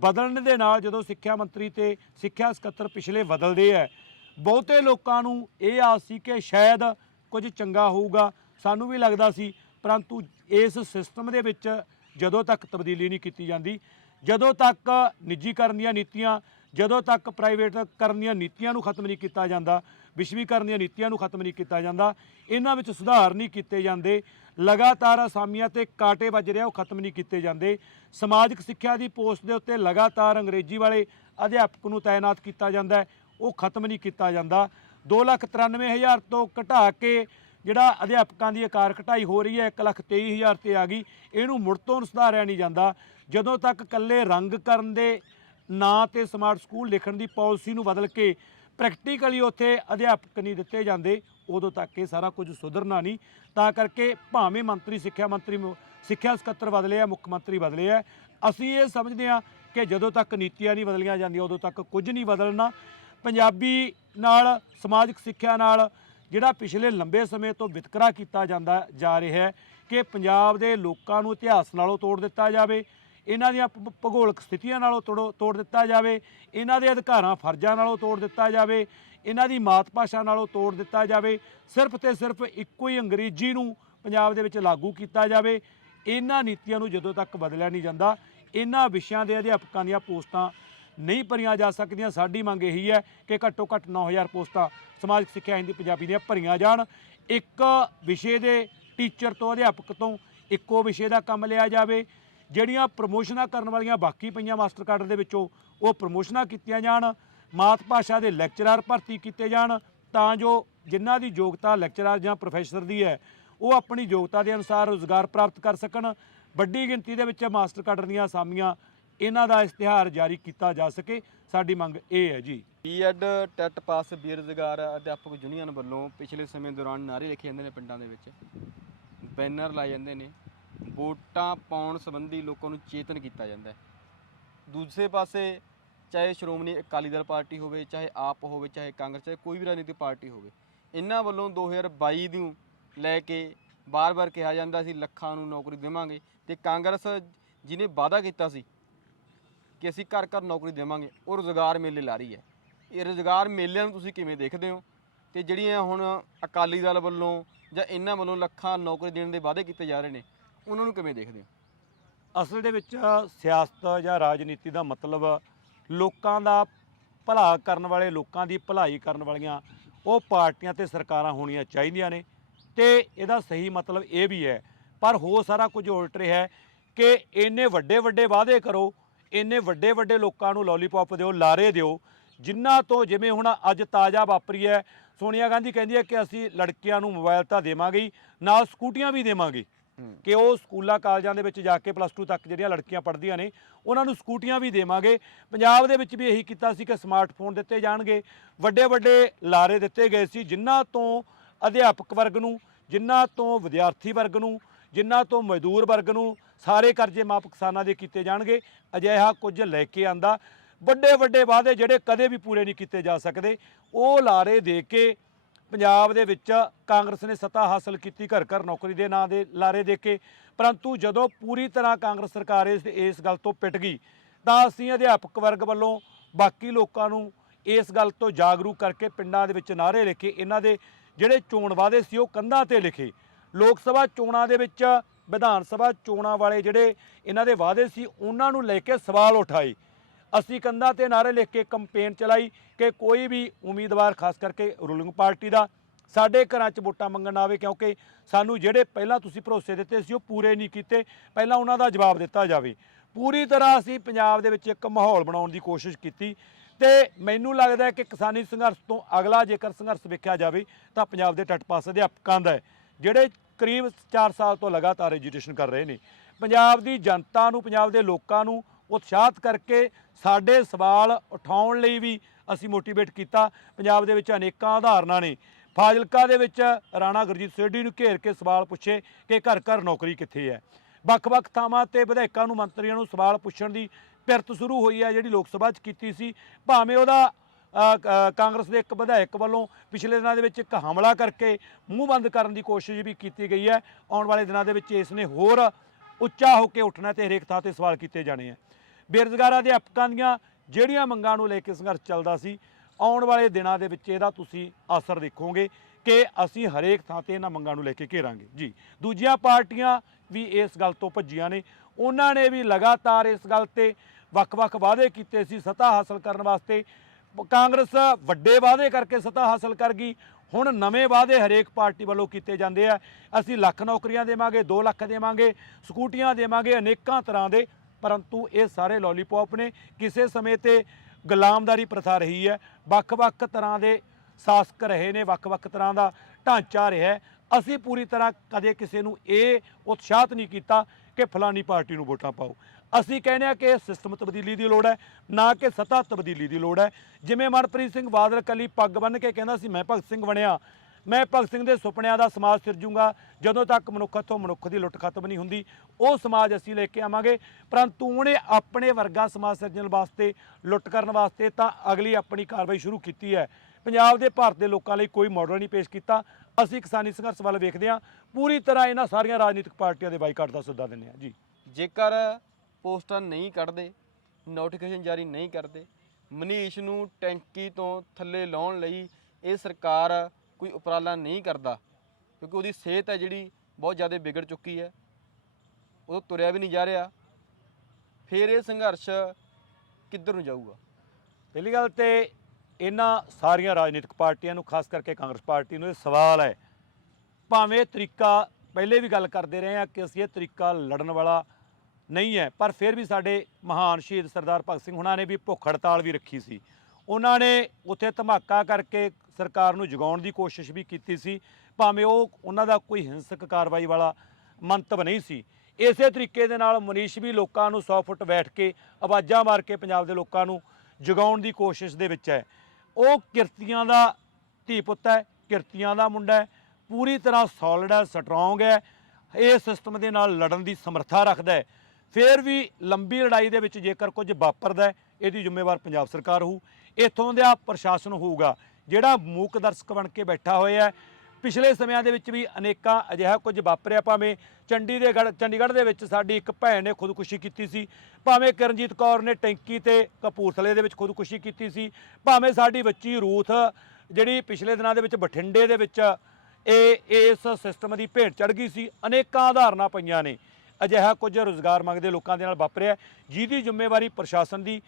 ਬਦਲਣ ਦੇ ਨਾਲ ਜਦੋਂ ਸਿੱਖਿਆ ਮੰਤਰੀ ਤੇ ਸਿੱਖਿਆ ਸਕੱਤਰ ਪਿਛਲੇ ਬਦਲਦੇ ਹੈ, ਬਹੁਤੇ ਲੋਕਾਂ ਨੂੰ ਇਹ ਆਸ ਸੀ ਕਿ ਸ਼ਾਇਦ ਕੁਝ ਚੰਗਾ ਹੋਊਗਾ, ਸਾਨੂੰ ਵੀ ਲੱਗਦਾ ਸੀ, ਪਰੰਤੂ ਇਸ ਸਿਸਟਮ ਦੇ ਵਿੱਚ ਜਦੋਂ ਤੱਕ ਤਬਦੀਲੀ ਨਹੀਂ ਕੀਤੀ ਜਾਂਦੀ, ਜਦੋਂ ਤੱਕ ਨਿੱਜੀਕਰਨ ਦੀਆਂ ਨੀਤੀਆਂ, ਜਦੋਂ ਤੱਕ ਪ੍ਰਾਈਵੇਟ ਕਰਨ ਦੀਆਂ ਨੀਤੀਆਂ ਨੂੰ ਖਤਮ ਨਹੀਂ ਕੀਤਾ ਜਾਂਦਾ, ਵਿਸ਼ਵੀਕਰਨ ਦੀਆਂ ਨੀਤੀਆਂ ਨੂੰ ਖਤਮ ਨਹੀਂ ਕੀਤਾ ਜਾਂਦਾ, ਇਹਨਾਂ ਵਿੱਚ ਸੁਧਾਰ ਨਹੀਂ ਕੀਤੇ ਜਾਂਦੇ, ਲਗਾਤਾਰ ਅਸਾਮੀਆਂ ਤੇ ਕਾਟੇ ਵੱਜ ਰਿਹਾ ਉਹ ਖਤਮ ਨਹੀਂ ਕੀਤੇ ਜਾਂਦੇ। ਸਮਾਜਿਕ ਸਿੱਖਿਆ ਦੀ ਪੋਸਟ ਦੇ ਉੱਤੇ ਲਗਾਤਾਰ ਅੰਗਰੇਜ਼ੀ ਵਾਲੇ ਅਧਿਆਪਕ ਨੂੰ ਤਾਇਨਾਤ ਕੀਤਾ ਜਾਂਦਾ, ਉਹ ਖਤਮ ਨਹੀਂ ਕੀਤਾ ਜਾਂਦਾ। 2,93,000 ਤੋਂ ਘਟਾ ਕੇ ਜਿਹੜਾ ਅਧਿਆਪਕਾਂ ਦੀ ਆਕਾਰ ਘਟਾਈ ਹੋ ਰਹੀ ਹੈ 1,23,000 ਤੇ ਆ ਗਈ, ਇਹਨੂੰ ਮੁੜ ਤੋਂ ਸੁਧਾਰਿਆ ਨਹੀਂ ਜਾਂਦਾ ਜਦੋਂ ਤੱਕ ਇਕੱਲੇ ਰੰਗ ਕਰਨ ਦੇ ਨਾਂ ਤੇ ਸਮਾਰਟ ਸਕੂਲ ਲਿਖਣ ਦੀ ਪਾਲਿਸੀ ਨੂੰ ਬਦਲ ਕੇ ਪ੍ਰੈਕਟੀਕਲੀ ਉੱਥੇ ਅਧਿਆਪਕ ਨਹੀਂ ਦਿੱਤੇ ਜਾਂਦੇ, ਉਦੋਂ ਤੱਕ ਇਹ ਸਾਰਾ ਕੁਝ ਸੁਧਰਨਾ ਨਹੀਂ। ਤਾਂ ਕਰਕੇ ਭਾਵੇਂ ਸਿੱਖਿਆ ਸਕੱਤਰ ਬਦਲੇ ਆ, ਮੁੱਖ ਮੰਤਰੀ ਬਦਲੇ ਆ, ਅਸੀਂ ਇਹ ਸਮਝਦੇ ਹਾਂ ਕਿ ਜਦੋਂ ਤੱਕ ਨੀਤੀਆਂ ਨਹੀਂ ਬਦਲੀਆਂ ਜਾਂਦੀਆਂ ਉਦੋਂ ਤੱਕ ਕੁਝ ਨਹੀਂ ਬਦਲਣਾ। ਪੰਜਾਬੀ ਨਾਲ, ਸਮਾਜਿਕ ਸਿੱਖਿਆ ਨਾਲ ਜਿਹੜਾ ਪਿਛਲੇ ਲੰਬੇ ਸਮੇਂ ਤੋਂ ਵਿਤਕਰਾ ਕੀਤਾ ਜਾ ਰਿਹਾ ਹੈ ਕਿ ਪੰਜਾਬ ਦੇ ਲੋਕਾਂ ਨੂੰ ਇਤਿਹਾਸ ਨਾਲੋਂ ਤੋੜ ਦਿੱਤਾ ਜਾਵੇ, ਇਹਨਾਂ ਦੀਆਂ ਭੂਗੋਲਿਕ ਸਥਿਤੀਆਂ ਨਾਲੋਂ ਤੋੜ ਦਿੱਤਾ ਜਾਵੇ, ਇਹਨਾਂ ਦੇ ਅਧਿਕਾਰਾਂ ਫਰਜ਼ਾਂ ਨਾਲੋਂ ਤੋੜ ਦਿੱਤਾ ਜਾਵੇ, ਇਹਨਾਂ ਦੀ ਮਾਤ ਭਾਸ਼ਾ ਨਾਲੋਂ ਤੋੜ ਦਿੱਤਾ ਜਾਵੇ, ਸਿਰਫ ਤੇ ਸਿਰਫ ਇੱਕੋ ਹੀ ਅੰਗਰੇਜ਼ੀ ਨੂੰ ਪੰਜਾਬ ਦੇ ਵਿੱਚ ਲਾਗੂ ਕੀਤਾ ਜਾਵੇ। ਇਹਨਾਂ ਨੀਤੀਆਂ ਨੂੰ ਜਦੋਂ ਤੱਕ ਬਦਲਿਆ ਨਹੀਂ ਜਾਂਦਾ, ਇਹਨਾਂ ਵਿਸ਼ਿਆਂ ਦੇ ਅਧਿਆਪਕਾਂ ਦੀਆਂ ਪੋਸਟਾਂ ਨਹੀਂ ਭਰੀਆਂ ਜਾ ਸਕਦੀਆਂ। ਸਾਡੀ ਮੰਗ ਇਹੀ ਹੈ ਕਿ ਘੱਟੋ ਘੱਟ 9,000 ਪੋਸਟਾਂ ਸਮਾਜਿਕ ਸਿੱਖਿਆ ਹਿੰਦੀ ਪੰਜਾਬੀ ਦੀਆਂ ਭਰੀਆਂ ਜਾਣ। ਇੱਕ ਵਿਸ਼ੇ ਦੇ ਟੀਚਰ ਤੋਂ, ਅਧਿਆਪਕ ਤੋਂ ਇੱਕੋ ਵਿਸ਼ੇ ਦਾ ਕੰਮ ਲਿਆ ਜਾਵੇ। ਜਿਹੜੀਆਂ ਪ੍ਰਮੋਸ਼ਨਾਂ ਕਰਨ ਵਾਲੀਆਂ ਬਾਕੀ ਪਈਆਂ ਮਾਸਟਰ ਕਾਡਰ ਦੇ ਵਿੱਚੋਂ ਉਹ ਪ੍ਰਮੋਸ਼ਨਾਂ ਕੀਤੀਆਂ ਜਾਣ। ਮਾਤ ਭਾਸ਼ਾ ਦੇ ਲੈਕਚਰਰ ਭਰਤੀ ਕੀਤੇ ਜਾਣ ਤਾਂ ਜੋ ਜਿਨ੍ਹਾਂ ਦੀ ਯੋਗਤਾ ਲੈਕਚਰਰ ਜਾਂ ਪ੍ਰੋਫੈਸਰ ਦੀ ਹੈ ਉਹ ਆਪਣੀ ਯੋਗਤਾ ਦੇ ਅਨੁਸਾਰ ਰੁਜ਼ਗਾਰ ਪ੍ਰਾਪਤ ਕਰ ਸਕਣ। ਵੱਡੀ ਗਿਣਤੀ ਦੇ ਵਿੱਚ ਮਾਸਟਰ ਕਾਡਰ ਦੀਆਂ ਅਸਾਮੀਆਂ, ਇਹਨਾਂ ਦਾ ਇਸ਼ਤਿਹਾਰ ਜਾਰੀ ਕੀਤਾ ਜਾ ਸਕੇ। ਸਾਡੀ ਮੰਗ ਇਹ ਹੈ ਜੀ। ਬੀਐਡ ਟੈਟ ਪਾਸ ਬੇਰੁਜ਼ਗਾਰ ਅਧਿਆਪਕ ਯੂਨੀਅਨ ਵੱਲੋਂ ਪਿਛਲੇ ਸਮੇਂ ਦੌਰਾਨ ਨਾਅਰੇ ਲਿਖੇ ਜਾਂਦੇ ਨੇ, ਪਿੰਡਾਂ ਦੇ ਵਿੱਚ ਬੈਨਰ ਲਾਏ ਜਾਂਦੇ ਨੇ, ਵੋਟਾਂ ਪਾਉਣ ਸੰਬੰਧੀ ਲੋਕਾਂ ਨੂੰ ਚੇਤਨ ਕੀਤਾ ਜਾਂਦਾ ਹੈ। ਦੂਸਰੇ ਪਾਸੇ ਚਾਹੇ ਸ਼੍ਰੋਮਣੀ ਅਕਾਲੀ ਦਲ ਪਾਰਟੀ ਹੋਵੇ, ਚਾਹੇ ਆਪ ਹੋਵੇ, ਚਾਹੇ ਕਾਂਗਰਸ, ਚਾਹੇ ਕੋਈ ਵੀ ਰਾਜਨੀਤਿਕ ਪਾਰਟੀ ਹੋਵੇ, ਇਹਨਾਂ ਵੱਲੋਂ 2022 ਨੂੰ ਲੈ ਕੇ ਬਾਰ-ਬਾਰ ਕਿਹਾ ਜਾਂਦਾ ਸੀ ਲੱਖਾਂ ਨੂੰ ਨੌਕਰੀ ਦੇਵਾਂਗੇ, ਤੇ ਕਾਂਗਰਸ ਜਿਹਨੇ ਵਾਅਦਾ ਕੀਤਾ ਸੀ ਕਿ ਅਸੀਂ ਘਰ ਘਰ ਨੌਕਰੀ ਦੇਵਾਂਗੇ, ਉਹ ਰੁਜ਼ਗਾਰ ਮੇਲੇ ਲਾ ਰਹੀ ਹੈ। ਇਹ ਰੁਜ਼ਗਾਰ ਮੇਲਿਆਂ ਨੂੰ ਤੁਸੀਂ ਕਿਵੇਂ ਦੇਖਦੇ ਹੋ? ਤੇ ਜਿਹੜੀਆਂ ਹੁਣ ਅਕਾਲੀ ਦਲ ਵੱਲੋਂ ਜਾਂ ਇਹਨਾਂ ਵੱਲੋਂ ਲੱਖਾਂ ਨੌਕਰੀ ਦੇਣ ਦੇ ਵਾਅਦੇ ਕੀਤੇ ਜਾ ਰਹੇ ਨੇ, ਉਹਨਾਂ ਨੂੰ ਕਿਵੇਂ ਦੇਖਦੇ ਹੋ? ਅਸਲ ਦੇ ਵਿੱਚ ਸਿਆਸਤ ਜਾਂ ਰਾਜਨੀਤੀ ਦਾ ਮਤਲਬ ਲੋਕਾਂ ਦਾ ਭਲਾ ਕਰਨ ਵਾਲੇ, ਲੋਕਾਂ ਦੀ ਭਲਾਈ ਕਰਨ ਵਾਲੀਆਂ ਉਹ ਪਾਰਟੀਆਂ ਤੇ ਸਰਕਾਰਾਂ ਹੋਣੀਆਂ ਚਾਹੀਦੀਆਂ ਨੇ, ਤੇ ਇਹਦਾ ਸਹੀ ਮਤਲਬ ਇਹ ਵੀ ਹੈ। ਪਰ ਹੋ ਸਾਰਾ ਕੁਝ ਉਲਟ ਰਿਹਾ ਹੈ ਕਿ ਇੰਨੇ ਵੱਡੇ ਵੱਡੇ ਵਾਅਦੇ ਕਰੋ, ਇੰਨੇ ਵੱਡੇ ਵੱਡੇ ਲੋਕਾਂ ਨੂੰ ਲੋਲੀਪੌਪ ਦਿਓ, ਲਾਰੇ ਦਿਓ, ਜਿਨ੍ਹਾਂ ਤੋਂ ਜਿਵੇਂ ਹੁਣ ਅੱਜ ਤਾਜ਼ਾ ਵਾਪਰੀ ਹੈ, ਸੋਨੀਆ ਗਾਂਧੀ ਕਹਿੰਦੀ ਹੈ ਕਿ ਅਸੀਂ ਲੜਕੀਆਂ ਨੂੰ ਮੋਬਾਈਲ ਤਾਂ ਦੇਵਾਂਗੇ ਹੀ, ਨਾਲ ਸਕੂਟੀਆਂ ਵੀ ਦੇਵਾਂਗੇ ਕਿ ਉਹ ਸਕੂਲਾਂ ਕਾਲਜਾਂ ਦੇ ਵਿੱਚ ਜਾ ਕੇ +2 ਤੱਕ ਜਿਹੜੀਆਂ ਲੜਕੀਆਂ ਪੜ੍ਹਦੀਆਂ ਨੇ ਉਹਨਾਂ ਨੂੰ ਸਕੂਟੀਆਂ ਵੀ ਦੇਵਾਂਗੇ। ਪੰਜਾਬ ਦੇ ਵਿੱਚ ਵੀ ਇਹੀ ਕੀਤਾ ਸੀ ਕਿ ਸਮਾਰਟਫੋਨ ਦਿੱਤੇ ਜਾਣਗੇ। ਵੱਡੇ ਵੱਡੇ ਲਾਰੇ ਦਿੱਤੇ ਗਏ ਸੀ ਜਿਨ੍ਹਾਂ ਤੋਂ ਅਧਿਆਪਕ ਵਰਗ ਨੂੰ, ਜਿਨ੍ਹਾਂ ਤੋਂ ਵਿਦਿਆਰਥੀ ਵਰਗ ਨੂੰ, ਜਿਨ੍ਹਾਂ ਤੋਂ ਮਜ਼ਦੂਰ ਵਰਗ ਨੂੰ ਸਾਰੇ ਕਰਜ਼ੇ ਮਾਫ ਕਿਸਾਨਾਂ ਦੇ ਕੀਤੇ ਜਾਣਗੇ। ਅਜਿਹਾ ਕੁਝ ਲੈ ਕੇ ਆਂਦਾ, ਵੱਡੇ ਵੱਡੇ ਵਾਅਦੇ ਜਿਹੜੇ ਕਦੇ ਵੀ ਪੂਰੇ ਨਹੀਂ ਕੀਤੇ ਜਾ ਸਕਦੇ, ਉਹ ਲਾਰੇ ਦੇ ਕੇ ਪੰਜਾਬ ਦੇ ਵਿੱਚ ਕਾਂਗਰਸ ਨੇ ਸੱਤਾ ਹਾਸਲ ਕੀਤੀ, ਘਰ ਘਰ ਨੌਕਰੀ ਦੇ ਨਾਂ ਦੇ ਲਾਰੇ ਦੇ ਕੇ। ਪਰੰਤੂ ਜਦੋਂ ਪੂਰੀ ਤਰ੍ਹਾਂ ਕਾਂਗਰਸ ਸਰਕਾਰ ਇਸ ਗੱਲ ਤੋਂ ਪਿੱਟ ਗਈ ਤਾਂ ਅਸੀਂ ਅਧਿਆਪਕ ਵਰਗ ਵੱਲੋਂ ਬਾਕੀ ਲੋਕਾਂ ਨੂੰ ਇਸ ਗੱਲ ਤੋਂ ਜਾਗਰੂਕ ਕਰਕੇ ਪਿੰਡਾਂ ਦੇ ਵਿੱਚ ਨਾਅਰੇ ਲਿਖੇ, ਇਹਨਾਂ ਦੇ ਜਿਹੜੇ ਚੋਣ ਵਾਅਦੇ ਸੀ ਉਹ ਕੰਧਾਂ ਤੇ ਲਿਖੇ। ਲੋਕ ਸਭਾ ਚੋਣਾਂ ਦੇ ਵਿੱਚ, ਵਿਧਾਨ ਸਭਾ ਚੋਣਾਂ ਵਾਲੇ ਜਿਹੜੇ ਇਹਨਾਂ ਦੇ ਵਾਅਦੇ ਸੀ ਉਹਨਾਂ ਨੂੰ ਲੈ ਕੇ ਸਵਾਲ ਉਠਾਏ। ਅਸੀਂ ਕੰਧਾਂ ਤੇ ਨਾਅਰੇ ਲਿਖ ਕੇ ਕੰਪੇਨ ਚਲਾਈ ਕਿ ਕੋਈ ਵੀ ਉਮੀਦਵਾਰ, ਖਾਸ ਕਰਕੇ ਰੂਲਿੰਗ ਪਾਰਟੀ ਦਾ, ਸਾਡੇ ਘਰਾਂ 'ਚ ਵੋਟਾਂ ਮੰਗਣ ਆਵੇ, ਕਿਉਂਕਿ ਸਾਨੂੰ ਜਿਹੜੇ ਪਹਿਲਾਂ ਤੁਸੀਂ ਭਰੋਸੇ ਦਿੱਤੇ ਸੀ ਉਹ ਪੂਰੇ ਨਹੀਂ ਕੀਤੇ, ਪਹਿਲਾਂ ਉਹਨਾਂ ਦਾ ਜਵਾਬ ਦਿੱਤਾ ਜਾਵੇ। ਪੂਰੀ ਤਰ੍ਹਾਂ ਅਸੀਂ ਪੰਜਾਬ ਦੇ ਵਿੱਚ ਇੱਕ ਮਾਹੌਲ ਬਣਾਉਣ ਦੀ ਕੋਸ਼ਿਸ਼ ਕੀਤੀ ਤੇ ਮੈਨੂੰ ਲੱਗਦਾ ਹੈ ਕਿ ਕਿਸਾਨੀ ਸੰਘਰਸ਼ ਤੋਂ ਅਗਲਾ ਜੇਕਰ ਸੰਘਰਸ਼ ਵੇਖਿਆ ਜਾਵੇ ਤਾਂ ਪੰਜਾਬ ਦੇ ਟੱਟ ਪਾਸ ਅਧਿਆਪਕਾਂ ਦਾ ਹੈ, ਜਿਹੜੇ ਕਰੀਬ 4 ਸਾਲ ਤੋਂ ਲਗਾਤਾਰ ਐਜੂਟੇਸ਼ਨ ਕਰ ਰਹੇ ਨੇ। ਪੰਜਾਬ ਦੀ ਜਨਤਾ ਨੂੰ, ਪੰਜਾਬ ਦੇ ਲੋਕਾਂ ਨੂੰ ਉਤਸ਼ਾਹਿਤ ਕਰਕੇ ਸਾਡੇ ਸਵਾਲ ਉਠਾਉਣ ਲਈ ਵੀ ਅਸੀਂ ਮੋਟੀਵੇਟ ਕੀਤਾ। ਪੰਜਾਬ ਦੇ ਵਿੱਚ ਅਨੇਕਾਂ ਉਦਾਹਰਨਾਂ ਨੇ। ਫਾਜ਼ਿਲਕਾ ਦੇ ਵਿੱਚ ਰਾਣਾ ਗੁਰਜੀਤ ਸੋਢੀ ਨੂੰ ਘੇਰ ਕੇ ਸਵਾਲ ਪੁੱਛੇ ਕਿ ਘਰ ਘਰ ਨੌਕਰੀ ਕਿੱਥੇ ਹੈ। ਵੱਖ-ਵੱਖ ਥਾਵਾਂ ਤੇ ਵਿਧਾਇਕਾਂ ਨੂੰ, ਮੰਤਰੀਆਂ ਨੂੰ ਸਵਾਲ ਪੁੱਛਣ ਦੀ ਪਿਰਤ ਸ਼ੁਰੂ ਹੋਈ ਹੈ, ਜਿਹੜੀ ਲੋਕ ਸਭਾ 'ਚ ਕੀਤੀ ਸੀ। ਭਾਵੇਂ ਉਹਦਾ ਕਾਂਗਰਸ ਦੇ ਇੱਕ ਵਿਧਾਇਕ ਵੱਲੋਂ ਪਿਛਲੇ ਦਿਨਾਂ ਦੇ ਵਿੱਚ ਇੱਕ ਹਮਲਾ ਕਰਕੇ ਮੂੰਹ ਬੰਦ ਕਰਨ ਦੀ ਕੋਸ਼ਿਸ਼ ਵੀ ਕੀਤੀ ਗਈ ਹੈ। ਆਉਣ ਵਾਲੇ ਦਿਨਾਂ ਦੇ ਵਿੱਚ ਇਸ ਨੇ ਹੋਰ ਉੱਚਾ ਹੋ ਕੇ ਉੱਠਣਾ ਤੇ ਹਰੇਕ ਥਾਂ ਤੇ ਸਵਾਲ ਕੀਤੇ ਜਾਣੇ ਆ। ਬੇਰੁਜ਼ਗਾਰ ਅਧਿਆਪਕਾਂ ਦੀਆਂ ਜਿਹੜੀਆਂ ਮੰਗਾਂ ਨੂੰ ਲੈ ਕੇ ਸੰਘਰਸ਼ ਚੱਲਦਾ ਸੀ, ਆਉਣ ਵਾਲੇ ਦਿਨਾਂ ਦੇ ਵਿੱਚ ਇਹਦਾ ਤੁਸੀਂ ਅਸਰ ਦੇਖੋਗੇ ਕਿ ਅਸੀਂ ਹਰੇਕ ਥਾਂ ਤੇ ਇਹਨਾਂ ਮੰਗਾਂ ਨੂੰ ਲੈ ਕੇ ਘੇਰਾਂਗੇ ਜੀ। ਦੂਜੀਆਂ ਪਾਰਟੀਆਂ ਵੀ ਇਸ ਗੱਲ ਤੋਂ ਭੱਜੀਆਂ ਨੇ, ਉਹਨਾਂ ਨੇ ਵੀ ਲਗਾਤਾਰ ਇਸ ਗੱਲ ਤੇ ਵੱਖ-ਵੱਖ ਵਾਅਦੇ ਕੀਤੇ ਸੀ ਸੱਤਾ ਹਾਸਲ ਕਰਨ ਵਾਸਤੇ। ਕਾਂਗਰਸ ਵੱਡੇ ਵਾਅਦੇ ਕਰਕੇ ਸੱਤਾ ਹਾਸਲ ਕਰ ਗਈ, ਹੁਣ ਨਵੇਂ ਵਾਅਦੇ ਹਰੇਕ ਪਾਰਟੀ ਵੱਲੋਂ ਕੀਤੇ ਜਾਂਦੇ ਆ। ਅਸੀਂ ਲੱਖ ਨੌਕਰੀਆਂ ਦੇਵਾਂਗੇ, 2 ਲੱਖ ਦੇਵਾਂਗੇ, ਸਕੂਟੀਆਂ ਦੇਵਾਂਗੇ, ਅਨੇਕਾਂ ਤਰ੍ਹਾਂ ਦੇ, ਪਰੰਤੂ ਇਹ ਸਾਰੇ ਲੋਲੀਪੌਪ ਨੇ। ਕਿਸੇ ਸਮੇਂ ਤੇ ਗੁਲਾਮਦਾਰੀ ਪ੍ਰਥਾ ਰਹੀ ਹੈ, ਵੱਖ-ਵੱਖ ਤਰ੍ਹਾਂ ਦੇ ਸ਼ਾਸਕ ਰਹੇ ਨੇ, ਵੱਖ-ਵੱਖ ਤਰ੍ਹਾਂ ਦਾ ਢਾਂਚਾ ਰਿਹਾ। ਅਸੀਂ ਪੂਰੀ ਤਰ੍ਹਾਂ ਕਦੇ ਕਿਸੇ ਨੂੰ ਇਹ ਉਤਸ਼ਾਹਿਤ ਨਹੀਂ ਕੀਤਾ ਕਿ ਫਲਾਨੀ ਪਾਰਟੀ ਨੂੰ ਵੋਟਾਂ ਪਾਓ। ਅਸੀਂ ਕਹਿੰਦੇ ਹਾਂ ਕਿ ਇਹ ਸਿਸਟਮ ਤਬਦੀਲੀ ਦੀ ਲੋੜ ਹੈ, ਨਾ ਕਿ ਸੱਤਾ ਤਬਦੀਲੀ ਦੀ ਲੋੜ ਹੈ। ਜਿਵੇਂ ਮਨਪ੍ਰੀਤ ਸਿੰਘ ਬਾਦਲ ਕੱਲੀ ਪੱਗ ਬੰਨ੍ਹ ਕੇ ਕਹਿੰਦਾ ਸੀ ਮੈਂ ਭਗਤ ਸਿੰਘ ਬਣਿਆ, ਮੈਂ ਭਗਤ ਸਿੰਘ ਦੇ ਸੁਪਨਿਆਂ ਦਾ ਸਮਾਜ ਸਿਰਜੂੰਗਾ, ਜਦੋਂ ਤੱਕ ਮਨੁੱਖ ਤੋਂ ਮਨੁੱਖ ਦੀ ਲੁੱਟ ਖਤਮ ਨਹੀਂ ਹੁੰਦੀ ਉਹ ਸਮਾਜ ਅਸੀਂ ਲੈ ਕੇ ਆਵਾਂਗੇ। ਪਰੰਤੂ ਉਹਨੇ ਆਪਣੇ ਵਰਗਾ ਸਮਾਜ ਸਿਰਜਣ ਵਾਸਤੇ, ਲੁੱਟ ਕਰਨ ਵਾਸਤੇ ਤਾਂ ਅਗਲੀ ਆਪਣੀ ਕਾਰਵਾਈ ਸ਼ੁਰੂ ਕੀਤੀ ਹੈ। ਪੰਜਾਬ ਦੇ ਭਾਰਤ ਦੇ ਲੋਕਾਂ ਲਈ ਕੋਈ ਮਾਡਲ ਨਹੀਂ ਪੇਸ਼ ਕੀਤਾ। ਅਸੀਂ ਕਿਸਾਨੀ ਸੰਘਰਸ਼ ਵੱਲ ਵੇਖਦੇ ਹਾਂ, ਪੂਰੀ ਤਰ੍ਹਾਂ ਇਹਨਾਂ ਸਾਰੀਆਂ ਰਾਜਨੀਤਿਕ ਪਾਰਟੀਆਂ ਦੇ ਬਾਈਕਾਟ ਦਾ ਸੱਦਾ ਦਿੰਦੇ ਹਾਂ ਜੀ। ਜੇਕਰ ਪੋਸਟਰ ਨਹੀਂ ਕੱਢਦੇ, ਨੋਟੀਫਿਕੇਸ਼ਨ ਜਾਰੀ ਨਹੀਂ ਕਰਦੇ, ਮਨੀਸ਼ ਨੂੰ ਟੈਂਕੀ ਤੋਂ ਥੱਲੇ ਲਾਉਣ ਲਈ ਇਹ ਸਰਕਾਰ ਕੋਈ ਉਪਰਾਲਾ ਨਹੀਂ ਕਰਦਾ, ਕਿਉਂਕਿ ਉਹਦੀ ਸਿਹਤ ਹੈ ਜਿਹੜੀ ਬਹੁਤ ਜ਼ਿਆਦਾ ਵਿਗੜ ਚੁੱਕੀ ਹੈ, ਉਹ ਤੁਰਿਆ ਵੀ ਨਹੀਂ ਜਾ ਰਿਹਾ, ਫਿਰ ਇਹ ਸੰਘਰਸ਼ ਕਿੱਧਰ ਨੂੰ ਜਾਊਗਾ? ਪਹਿਲੀ ਗੱਲ ਤੇ ਇਹਨਾਂ ਸਾਰੀਆਂ ਰਾਜਨੀਤਿਕ ਪਾਰਟੀਆਂ ਨੂੰ, ਖਾਸ ਕਰਕੇ ਕਾਂਗਰਸ ਪਾਰਟੀ ਨੂੰ ਇਹ ਸਵਾਲ ਹੈ, ਭਾਵੇਂ ਤਰੀਕਾ ਪਹਿਲੇ ਵੀ ਗੱਲ ਕਰਦੇ ਰਹੇ ਹਾਂ ਕਿ ਅਸੀਂ ਇਹ ਤਰੀਕਾ ਲੜਨ ਵਾਲਾ ਨਹੀਂ ਹੈ, ਪਰ ਫਿਰ ਵੀ ਸਾਡੇ ਮਹਾਨ ਸ਼ਹੀਦ ਸਰਦਾਰ ਭਗਤ ਸਿੰਘ ਹੁਣਾਂ ਨੇ ਵੀ ਭੁੱਖ ਹੜਤਾਲ ਵੀ ਰੱਖੀ ਸੀ। ਉਹਨਾਂ ਨੇ ਉੱਥੇ ਧਮਾਕਾ ਕਰਕੇ ਸਰਕਾਰ ਨੂੰ ਜਗਾਉਣ ਦੀ ਕੋਸ਼ਿਸ਼ ਵੀ ਕੀਤੀ ਸੀ, ਭਾਵੇਂ ਉਹਨਾਂ ਦਾ ਕੋਈ ਹਿੰਸਕ ਕਾਰਵਾਈ ਵਾਲਾ ਮੰਤਵ ਨਹੀਂ ਸੀ। ਇਸੇ ਤਰੀਕੇ ਦੇ ਨਾਲ ਮਨੀਸ਼ ਵੀ ਲੋਕਾਂ ਨੂੰ 100 ਫੁੱਟ ਬੈਠ ਕੇ ਆਵਾਜ਼ਾਂ ਮਾਰ ਕੇ ਪੰਜਾਬ ਦੇ ਲੋਕਾਂ ਨੂੰ ਜਗਾਉਣ ਦੀ ਕੋਸ਼ਿਸ਼ ਦੇ ਵਿੱਚ ਹੈ। ਉਹ ਕਿਰਤੀਆਂ ਦਾ ਧੀ ਪੁੱਤ ਹੈ, ਕਿਰਤੀਆਂ ਦਾ ਮੁੰਡਾ ਹੈ, ਪੂਰੀ ਤਰ੍ਹਾਂ ਸੋਲਿਡ ਹੈ, ਸਟਰੋਂਗ ਹੈ, ਇਹ ਸਿਸਟਮ ਦੇ ਨਾਲ ਲੜਨ ਦੀ ਸਮਰੱਥਾ ਰੱਖਦਾ ਹੈ। ਫਿਰ ਵੀ ਲੰਬੀ ਲੜਾਈ ਦੇ ਵਿੱਚ ਜੇਕਰ ਕੁਝ ਵਾਪਰਦਾ ਇਹਦੀ ਜ਼ਿੰਮੇਵਾਰ ਪੰਜਾਬ ਸਰਕਾਰ ਹੋਊ, ਇੱਥੋਂ ਦਾ ਪ੍ਰਸ਼ਾਸਨ ਹੋਊਗਾ ਜਿਹੜਾ ਮੂਕ ਦਰਸ਼ਕ ਬਣ ਕੇ ਬੈਠਾ ਹੋਇਆ ਹੈ। ਪਿਛਲੇ ਸਮਿਆਂ ਦੇ ਵਿੱਚ ਵੀ ਅਨੇਕਾਂ ਅਜਿਹਾ ਕੁਝ ਵਾਪਰਿਆ, ਭਾਵੇਂ ਚੰਡੀਗੜ੍ਹ ਦੇ ਵਿੱਚ ਸਾਡੀ ਇੱਕ ਭੈਣ ਨੇ ਖੁਦਕੁਸ਼ੀ ਕੀਤੀ ਸੀ, ਭਾਵੇਂ ਕਿਰਨਜੀਤ ਕੌਰ ਨੇ ਟੈਂਕੀ ਤੇ ਕਪੂਰਥਲੇ ਦੇ ਵਿੱਚ ਖੁਦਕੁਸ਼ੀ ਕੀਤੀ ਸੀ, ਭਾਵੇਂ ਸਾਡੀ ਬੱਚੀ ਰੂਥ ਜਿਹੜੀ ਪਿਛਲੇ ਦਿਨਾਂ ਦੇ ਵਿੱਚ ਬਠਿੰਡੇ ਦੇ ਵਿੱਚ ਇਸ ਸਿਸਟਮ ਦੀ ਭੇਟ ਚੜ੍ਹ ਗਈ ਸੀ। ਅਨੇਕਾਂ ਉਦਾਹਰਨਾਂ ਪਈਆਂ ਨੇ ਅਜਿਹਾ ਕੁਝ ਰੁਜ਼ਗਾਰ ਮੰਗਦੇ ਲੋਕਾਂ ਦੇ ਨਾਲ ਵਾਪਰਿਆ, ਜਿਹਦੀ ਜ਼ਿੰਮੇਵਾਰੀ ਪ੍ਰਸ਼ਾਸਨ ਦੀ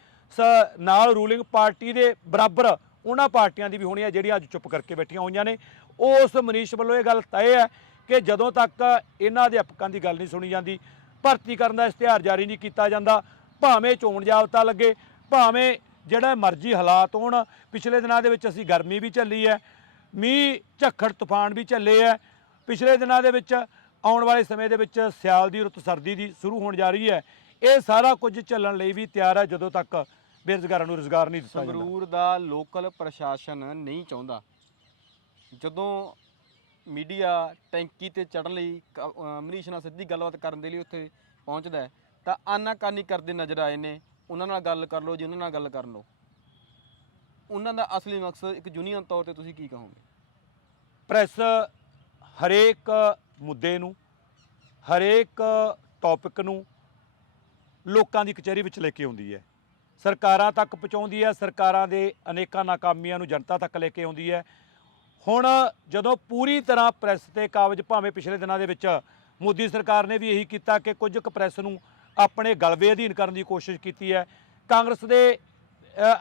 ਨਾਲ ਰੂਲਿੰਗ ਪਾਰਟੀ ਦੇ ਬਰਾਬਰ ਉਹਨਾਂ ਪਾਰਟੀਆਂ ਦੀ ਵੀ ਹੋਣੀ ਹੈ ਜਿਹੜੀਆਂ ਅੱਜ ਚੁੱਪ ਕਰਕੇ ਬੈਠੀਆਂ ਹੋਈਆਂ ਨੇ। ਉਸ ਮਨੀਸ਼ ਵੱਲੋਂ ਇਹ ਗੱਲ ਤੈਅ ਹੈ ਕਿ ਜਦੋਂ ਤੱਕ ਇਹਨਾਂ ਅਧਿਆਪਕਾਂ ਦੀ ਗੱਲ ਨਹੀਂ ਸੁਣੀ ਜਾਂਦੀ, ਭਰਤੀ ਕਰਨ ਦਾ ਇਸ਼ਤਿਹਾਰ ਜਾਰੀ ਨਹੀਂ ਕੀਤਾ ਜਾਂਦਾ, ਭਾਵੇਂ ਚੋਣ ਜਾਬਤਾ ਲੱਗੇ, ਭਾਵੇਂ ਜਿਹੜਾ ਮਰਜ਼ੀ ਹਾਲਾਤ ਹੋਣ। ਪਿਛਲੇ ਦਿਨਾਂ ਦੇ ਵਿੱਚ ਅਸੀਂ ਗਰਮੀ ਵੀ ਝੱਲੀ ਹੈ, ਮੀਂਹ ਝੱਖੜ ਤੂਫਾਨ ਵੀ ਝੱਲੇ ਹੈ, ਪਿਛਲੇ ਦਿਨਾਂ ਦੇ ਵਿੱਚ ਆਉਣ ਵਾਲੇ ਸਮੇਂ ਦੇ ਵਿੱਚ ਸਿਆਲ ਦੀ ਰੁੱਤ ਸਰਦੀ ਦੀ ਸ਼ੁਰੂ ਹੋਣ ਜਾ ਰਹੀ ਹੈ। ਇਹ ਸਾਰਾ ਕੁਝ ਝੱਲਣ ਲਈ ਵੀ ਤਿਆਰ ਹੈ ਜਦੋਂ ਤੱਕ ਬੇਰੁਜ਼ਗਾਰਾਂ ਨੂੰ ਰੁਜ਼ਗਾਰ ਨਹੀਂ ਦਿੱਤਾ ਜਾਂਦਾ। ਸੰਗਰੂਰ ਦਾ ਲੋਕਲ ਪ੍ਰਸ਼ਾਸਨ ਨਹੀਂ ਚਾਹੁੰਦਾ, ਜਦੋਂ ਮੀਡੀਆ ਟੈਂਕੀ ਤੇ ਚੜ੍ਹਨ ਲਈ ਮਨੀਸ਼ ਨਾਲ ਸਿੱਧੀ ਗੱਲਬਾਤ ਕਰਨ ਦੇ ਲਈ ਉੱਥੇ ਪਹੁੰਚਦਾ ਤਾਂ ਆਨਾਕਾਨੀ ਕਰਦੇ ਨਜ਼ਰ ਆਏ ਨੇ। ਉਹਨਾਂ ਨਾਲ ਗੱਲ ਕਰ ਲਓ ਜੀ, ਉਹਨਾਂ ਨਾਲ ਗੱਲ ਕਰ ਲਓ। ਉਹਨਾਂ ਦਾ ਅਸਲੀ ਮਕਸਦ ਇੱਕ ਯੂਨੀਅਨ ਤੌਰ ਤੇ ਤੁਸੀਂ ਕੀ ਕਹੋਗੇ? ਪ੍ਰੈਸ ਹਰੇਕ ਮੁੱਦੇ ਨੂੰ, ਹਰੇਕ ਟੌਪਿਕ ਨੂੰ ਲੋਕਾਂ ਦੀ ਕਚਹਿਰੀ ਵਿੱਚ ਲੈ ਕੇ ਆਉਂਦੀ ਹੈ, ਸਰਕਾਰਾਂ ਤੱਕ ਪਹੁੰਚਾਉਂਦੀ ਹੈ, ਸਰਕਾਰਾਂ ਦੇ ਅਨੇਕਾਂ ਨਾਕਾਮੀਆਂ ਨੂੰ ਜਨਤਾ ਤੱਕ ਲੈ ਕੇ ਆਉਂਦੀ ਹੈ। ਹੁਣ ਜਦੋਂ ਪੂਰੀ ਤਰ੍ਹਾਂ ਪ੍ਰੈਸ ਤੇ ਕਾਬਜ਼, ਭਾਵੇਂ ਪਿਛਲੇ ਦਿਨਾਂ ਦੇ ਵਿੱਚ ਮੋਦੀ ਸਰਕਾਰ ਨੇ ਵੀ ਇਹੀ ਕੀਤਾ ਕਿ ਕੁਝ ਕੁ ਪ੍ਰੈਸ ਨੂੰ ਆਪਣੇ ਗਲਵੇ ਅਧੀਨ ਕਰਨ ਦੀ ਕੋਸ਼ਿਸ਼ ਕੀਤੀ ਹੈ, ਕਾਂਗਰਸ ਦੇ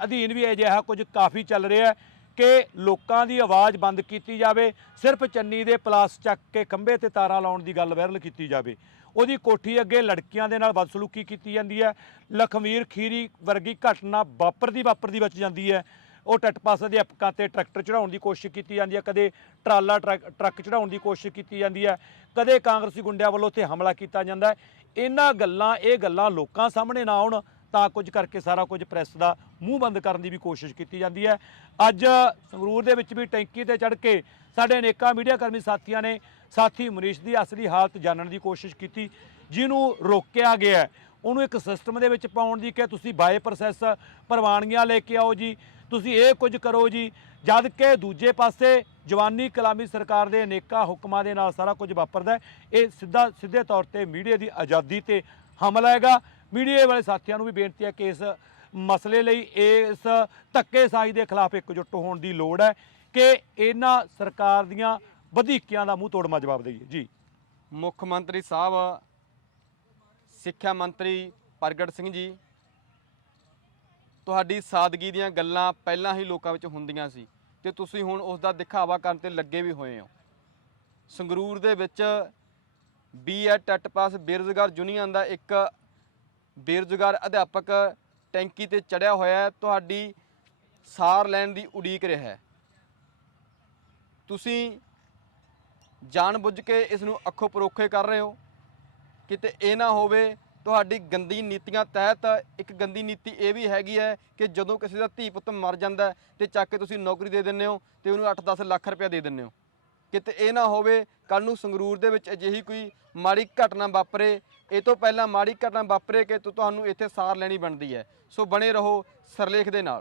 ਅਧੀਨ ਵੀ ਅਜਿਹਾ ਕੁਝ ਕਾਫੀ ਚੱਲ ਰਿਹਾ ਕਿ ਲੋਕਾਂ ਦੀ ਆਵਾਜ਼ ਬੰਦ ਕੀਤੀ ਜਾਵੇ, ਸਿਰਫ ਚੰਨੀ ਦੇ ਪਲਾਸ ਚੱਕ ਕੇ ਖੰਭੇ ਤੇ ਤਾਰਾਂ ਲਾਉਣ ਦੀ ਗੱਲ ਵਾਇਰਲ ਕੀਤੀ ਜਾਵੇ, ਉਹਦੀ ਕੋਠੀ ਅੱਗੇ ਲੜਕੀਆਂ ਦੇ ਨਾਲ ਬਦਸਲੂਕੀ ਕੀਤੀ ਜਾਂਦੀ ਹੈ। ਲਖਵੀਰ ਖੀਰੀ ਵਰਗੀ ਘਟਨਾ ਵਾਪਰਦੀ ਬਚ ਜਾਂਦੀ ਹੈ। ਉਹ ਟੱਟਪਾਸ ਅਧਿਆਪਕਾਂ ਤੇ ਟਰੈਕਟਰ ਚੜਾਉਣ ਦੀ ਕੋਸ਼ਿਸ਼ ਕੀਤੀ ਜਾਂਦੀ ਹੈ, ਕਦੇ ਟਰਾਲਾ ਟਰੱਕ ਚੜਾਉਣ ਦੀ ਕੋਸ਼ਿਸ਼ ਕੀਤੀ ਜਾਂਦੀ ਹੈ, ਕਦੇ ਕਾਂਗਰਸੀ ਗੁੰਡਿਆਂ ਵੱਲੋਂ ਉੱਥੇ ਹਮਲਾ ਕੀਤਾ ਜਾਂਦਾ ਹੈ। ਇਹ ਗੱਲਾਂ ਲੋਕਾਂ ਸਾਹਮਣੇ ਨਾ ਆਉਣ ਤਾਂ ਕੁਝ ਕਰਕੇ ਸਾਰਾ ਕੁਝ ਪ੍ਰੈਸ ਦਾ ਮੂੰਹ ਬੰਦ ਕਰਨ ਦੀ ਵੀ ਕੋਸ਼ਿਸ਼ ਕੀਤੀ ਜਾਂਦੀ ਹੈ। ਅੱਜ ਸੰਗਰੂਰ ਦੇ ਵਿੱਚ ਵੀ ਟੈਂਕੀ ਤੇ ਚੜ੍ਹ ਕੇ ਸਾਡੇ ਅਨੇਕਾਂ ਮੀਡੀਆ ਕਰਮੀ ਸਾਥੀਆਂ ਨੇ ਸਾਥੀ ਮਨੀਸ਼ ਦੀ ਅਸਲੀ ਹਾਲਤ ਜਾਣਨ ਦੀ ਕੋਸ਼ਿਸ਼ ਕੀਤੀ, ਜਿਹਨੂੰ ਰੋਕਿਆ ਗਿਆ ਉਹਨੂੰ ਇੱਕ ਸਿਸਟਮ ਦੇ ਵਿੱਚ ਪਾਉਣ ਦੀ ਕਿ ਤੁਸੀਂ ਬਾਏ ਪ੍ਰੋਸੈਸ ਪ੍ਰਵਾਨਗੀਆਂ ਲੈ ਕੇ ਆਓ ਜੀ, ਤੁਸੀਂ ਇਹ ਕੁਝ ਕਰੋ ਜੀ, ਜਦ ਕਿ ਦੂਜੇ ਪਾਸੇ ਜਵਾਨੀ ਕਲਾਮੀ ਸਰਕਾਰ ਦੇ ਅਨੇਕਾਂ ਹੁਕਮਾਂ ਦੇ ਨਾਲ ਸਾਰਾ ਕੁਝ ਵਾਪਰਦਾ। ਇਹ ਸਿੱਧੇ ਤੌਰ ਤੇ ਮੀਡੀਆ ਦੀ ਆਜ਼ਾਦੀ ਤੇ ਹਮਲਾ ਹੈਗਾ। ਮੀਡੀਆ ਵਾਲੇ ਸਾਥੀਆਂ ਨੂੰ ਵੀ ਬੇਨਤੀ ਹੈ ਕਿ ਇਸ ਮਸਲੇ ਲਈ, ਇਸ ਧੱਕੇਸ਼ਾਹੀ ਦੇ ਖਿਲਾਫ ਇਕਜੁੱਟ ਹੋਣ ਦੀ ਲੋੜ ਹੈ ਕਿ ਇਹਨਾਂ ਸਰਕਾਰ ਦੀਆਂ ਵਧੀਕੀਆਂ ਦਾ ਮੂੰਹ ਤੋੜਵਾਂ ਜਵਾਬ ਦੇਈਏ ਜੀ। ਮੁੱਖ ਮੰਤਰੀ ਸਾਹਿਬ, ਸਿੱਖਿਆ ਮੰਤਰੀ ਪ੍ਰਗਟ ਸਿੰਘ ਜੀ, ਤੁਹਾਡੀ ਸਾਦਗੀ ਦੀਆਂ ਗੱਲਾਂ ਪਹਿਲਾਂ ਹੀ ਲੋਕਾਂ ਵਿੱਚ ਹੁੰਦੀਆਂ ਸੀ ਤੇ ਤੁਸੀਂ ਹੁਣ ਉਸ ਦਾ ਦਿਖਾਵਾ ਕਰਨ ਤੇ ਲੱਗੇ ਵੀ ਹੋਏ ਹੋ। ਸੰਗਰੂਰ ਦੇ ਵਿੱਚ ਬੀਐਡ ਟੈਟ ਪਾਸ ਬੇਰੁਜ਼ਗਾਰ ਯੂਨੀਅਨ ਦਾ ਇੱਕ ਬੇਰੁਜ਼ਗਾਰ ਅਧਿਆਪਕ ਟੈਂਕੀ ਤੇ ਚੜਿਆ ਹੋਇਆ ਹੈ, ਤੁਹਾਡੀ ਸਾਰ ਲੈਣ ਦੀ ਉਡੀਕ ਰਿਹਾ ਹੈ। ਤੁਸੀਂ ਜਾਣਬੁੱਝ ਕੇ ਇਸ ਨੂੰ ਅੱਖੋਂ ਪਰੋਖੇ ਕਰ ਰਹੇ ਹੋ। ਕਿਤੇ ਇਹ ਨਾ ਹੋਵੇ ਤੁਹਾਡੀ ਗੰਦੀ ਨੀਤੀਆਂ ਤਹਿਤ ਇੱਕ ਗੰਦੀ ਨੀਤੀ ਇਹ ਵੀ ਹੈਗੀ ਹੈ ਕਿ ਜਦੋਂ ਕਿਸੇ ਦਾ ਧੀ ਪੁੱਤ ਮਰ ਜਾਂਦਾ ਤੇ ਚੱਕ ਕੇ ਤੁਸੀਂ ਨੌਕਰੀ ਦੇ ਦਿੰਦੇ ਹੋ ਤੇ ਉਹਨੂੰ 8-10 ਲੱਖ ਰੁਪਏ ਦੇ ਦਿੰਦੇ ਹੋ। ਕਿਤੇ ਇਹ ਨਾ ਹੋਵੇ ਕੱਲ ਨੂੰ ਸੰਗਰੂਰ ਦੇ ਵਿੱਚ ਅਜਿਹੀ ਕੋਈ ਮਾੜੀ ਘਟਨਾ ਵਾਪਰੇ, ਇਹ ਤੋਂ ਪਹਿਲਾਂ ਮਾੜੀ ਘਟਨਾ ਵਾਪਰੇ ਕਿ ਤੁਹਾਨੂੰ ਇੱਥੇ ਸਾਰ ਲੈਣੀ ਬਣਦੀ ਹੈ। ਸੋ ਬਣੇ ਰਹੋ ਸਿਰਲੇਖ ਦੇ ਨਾਲ।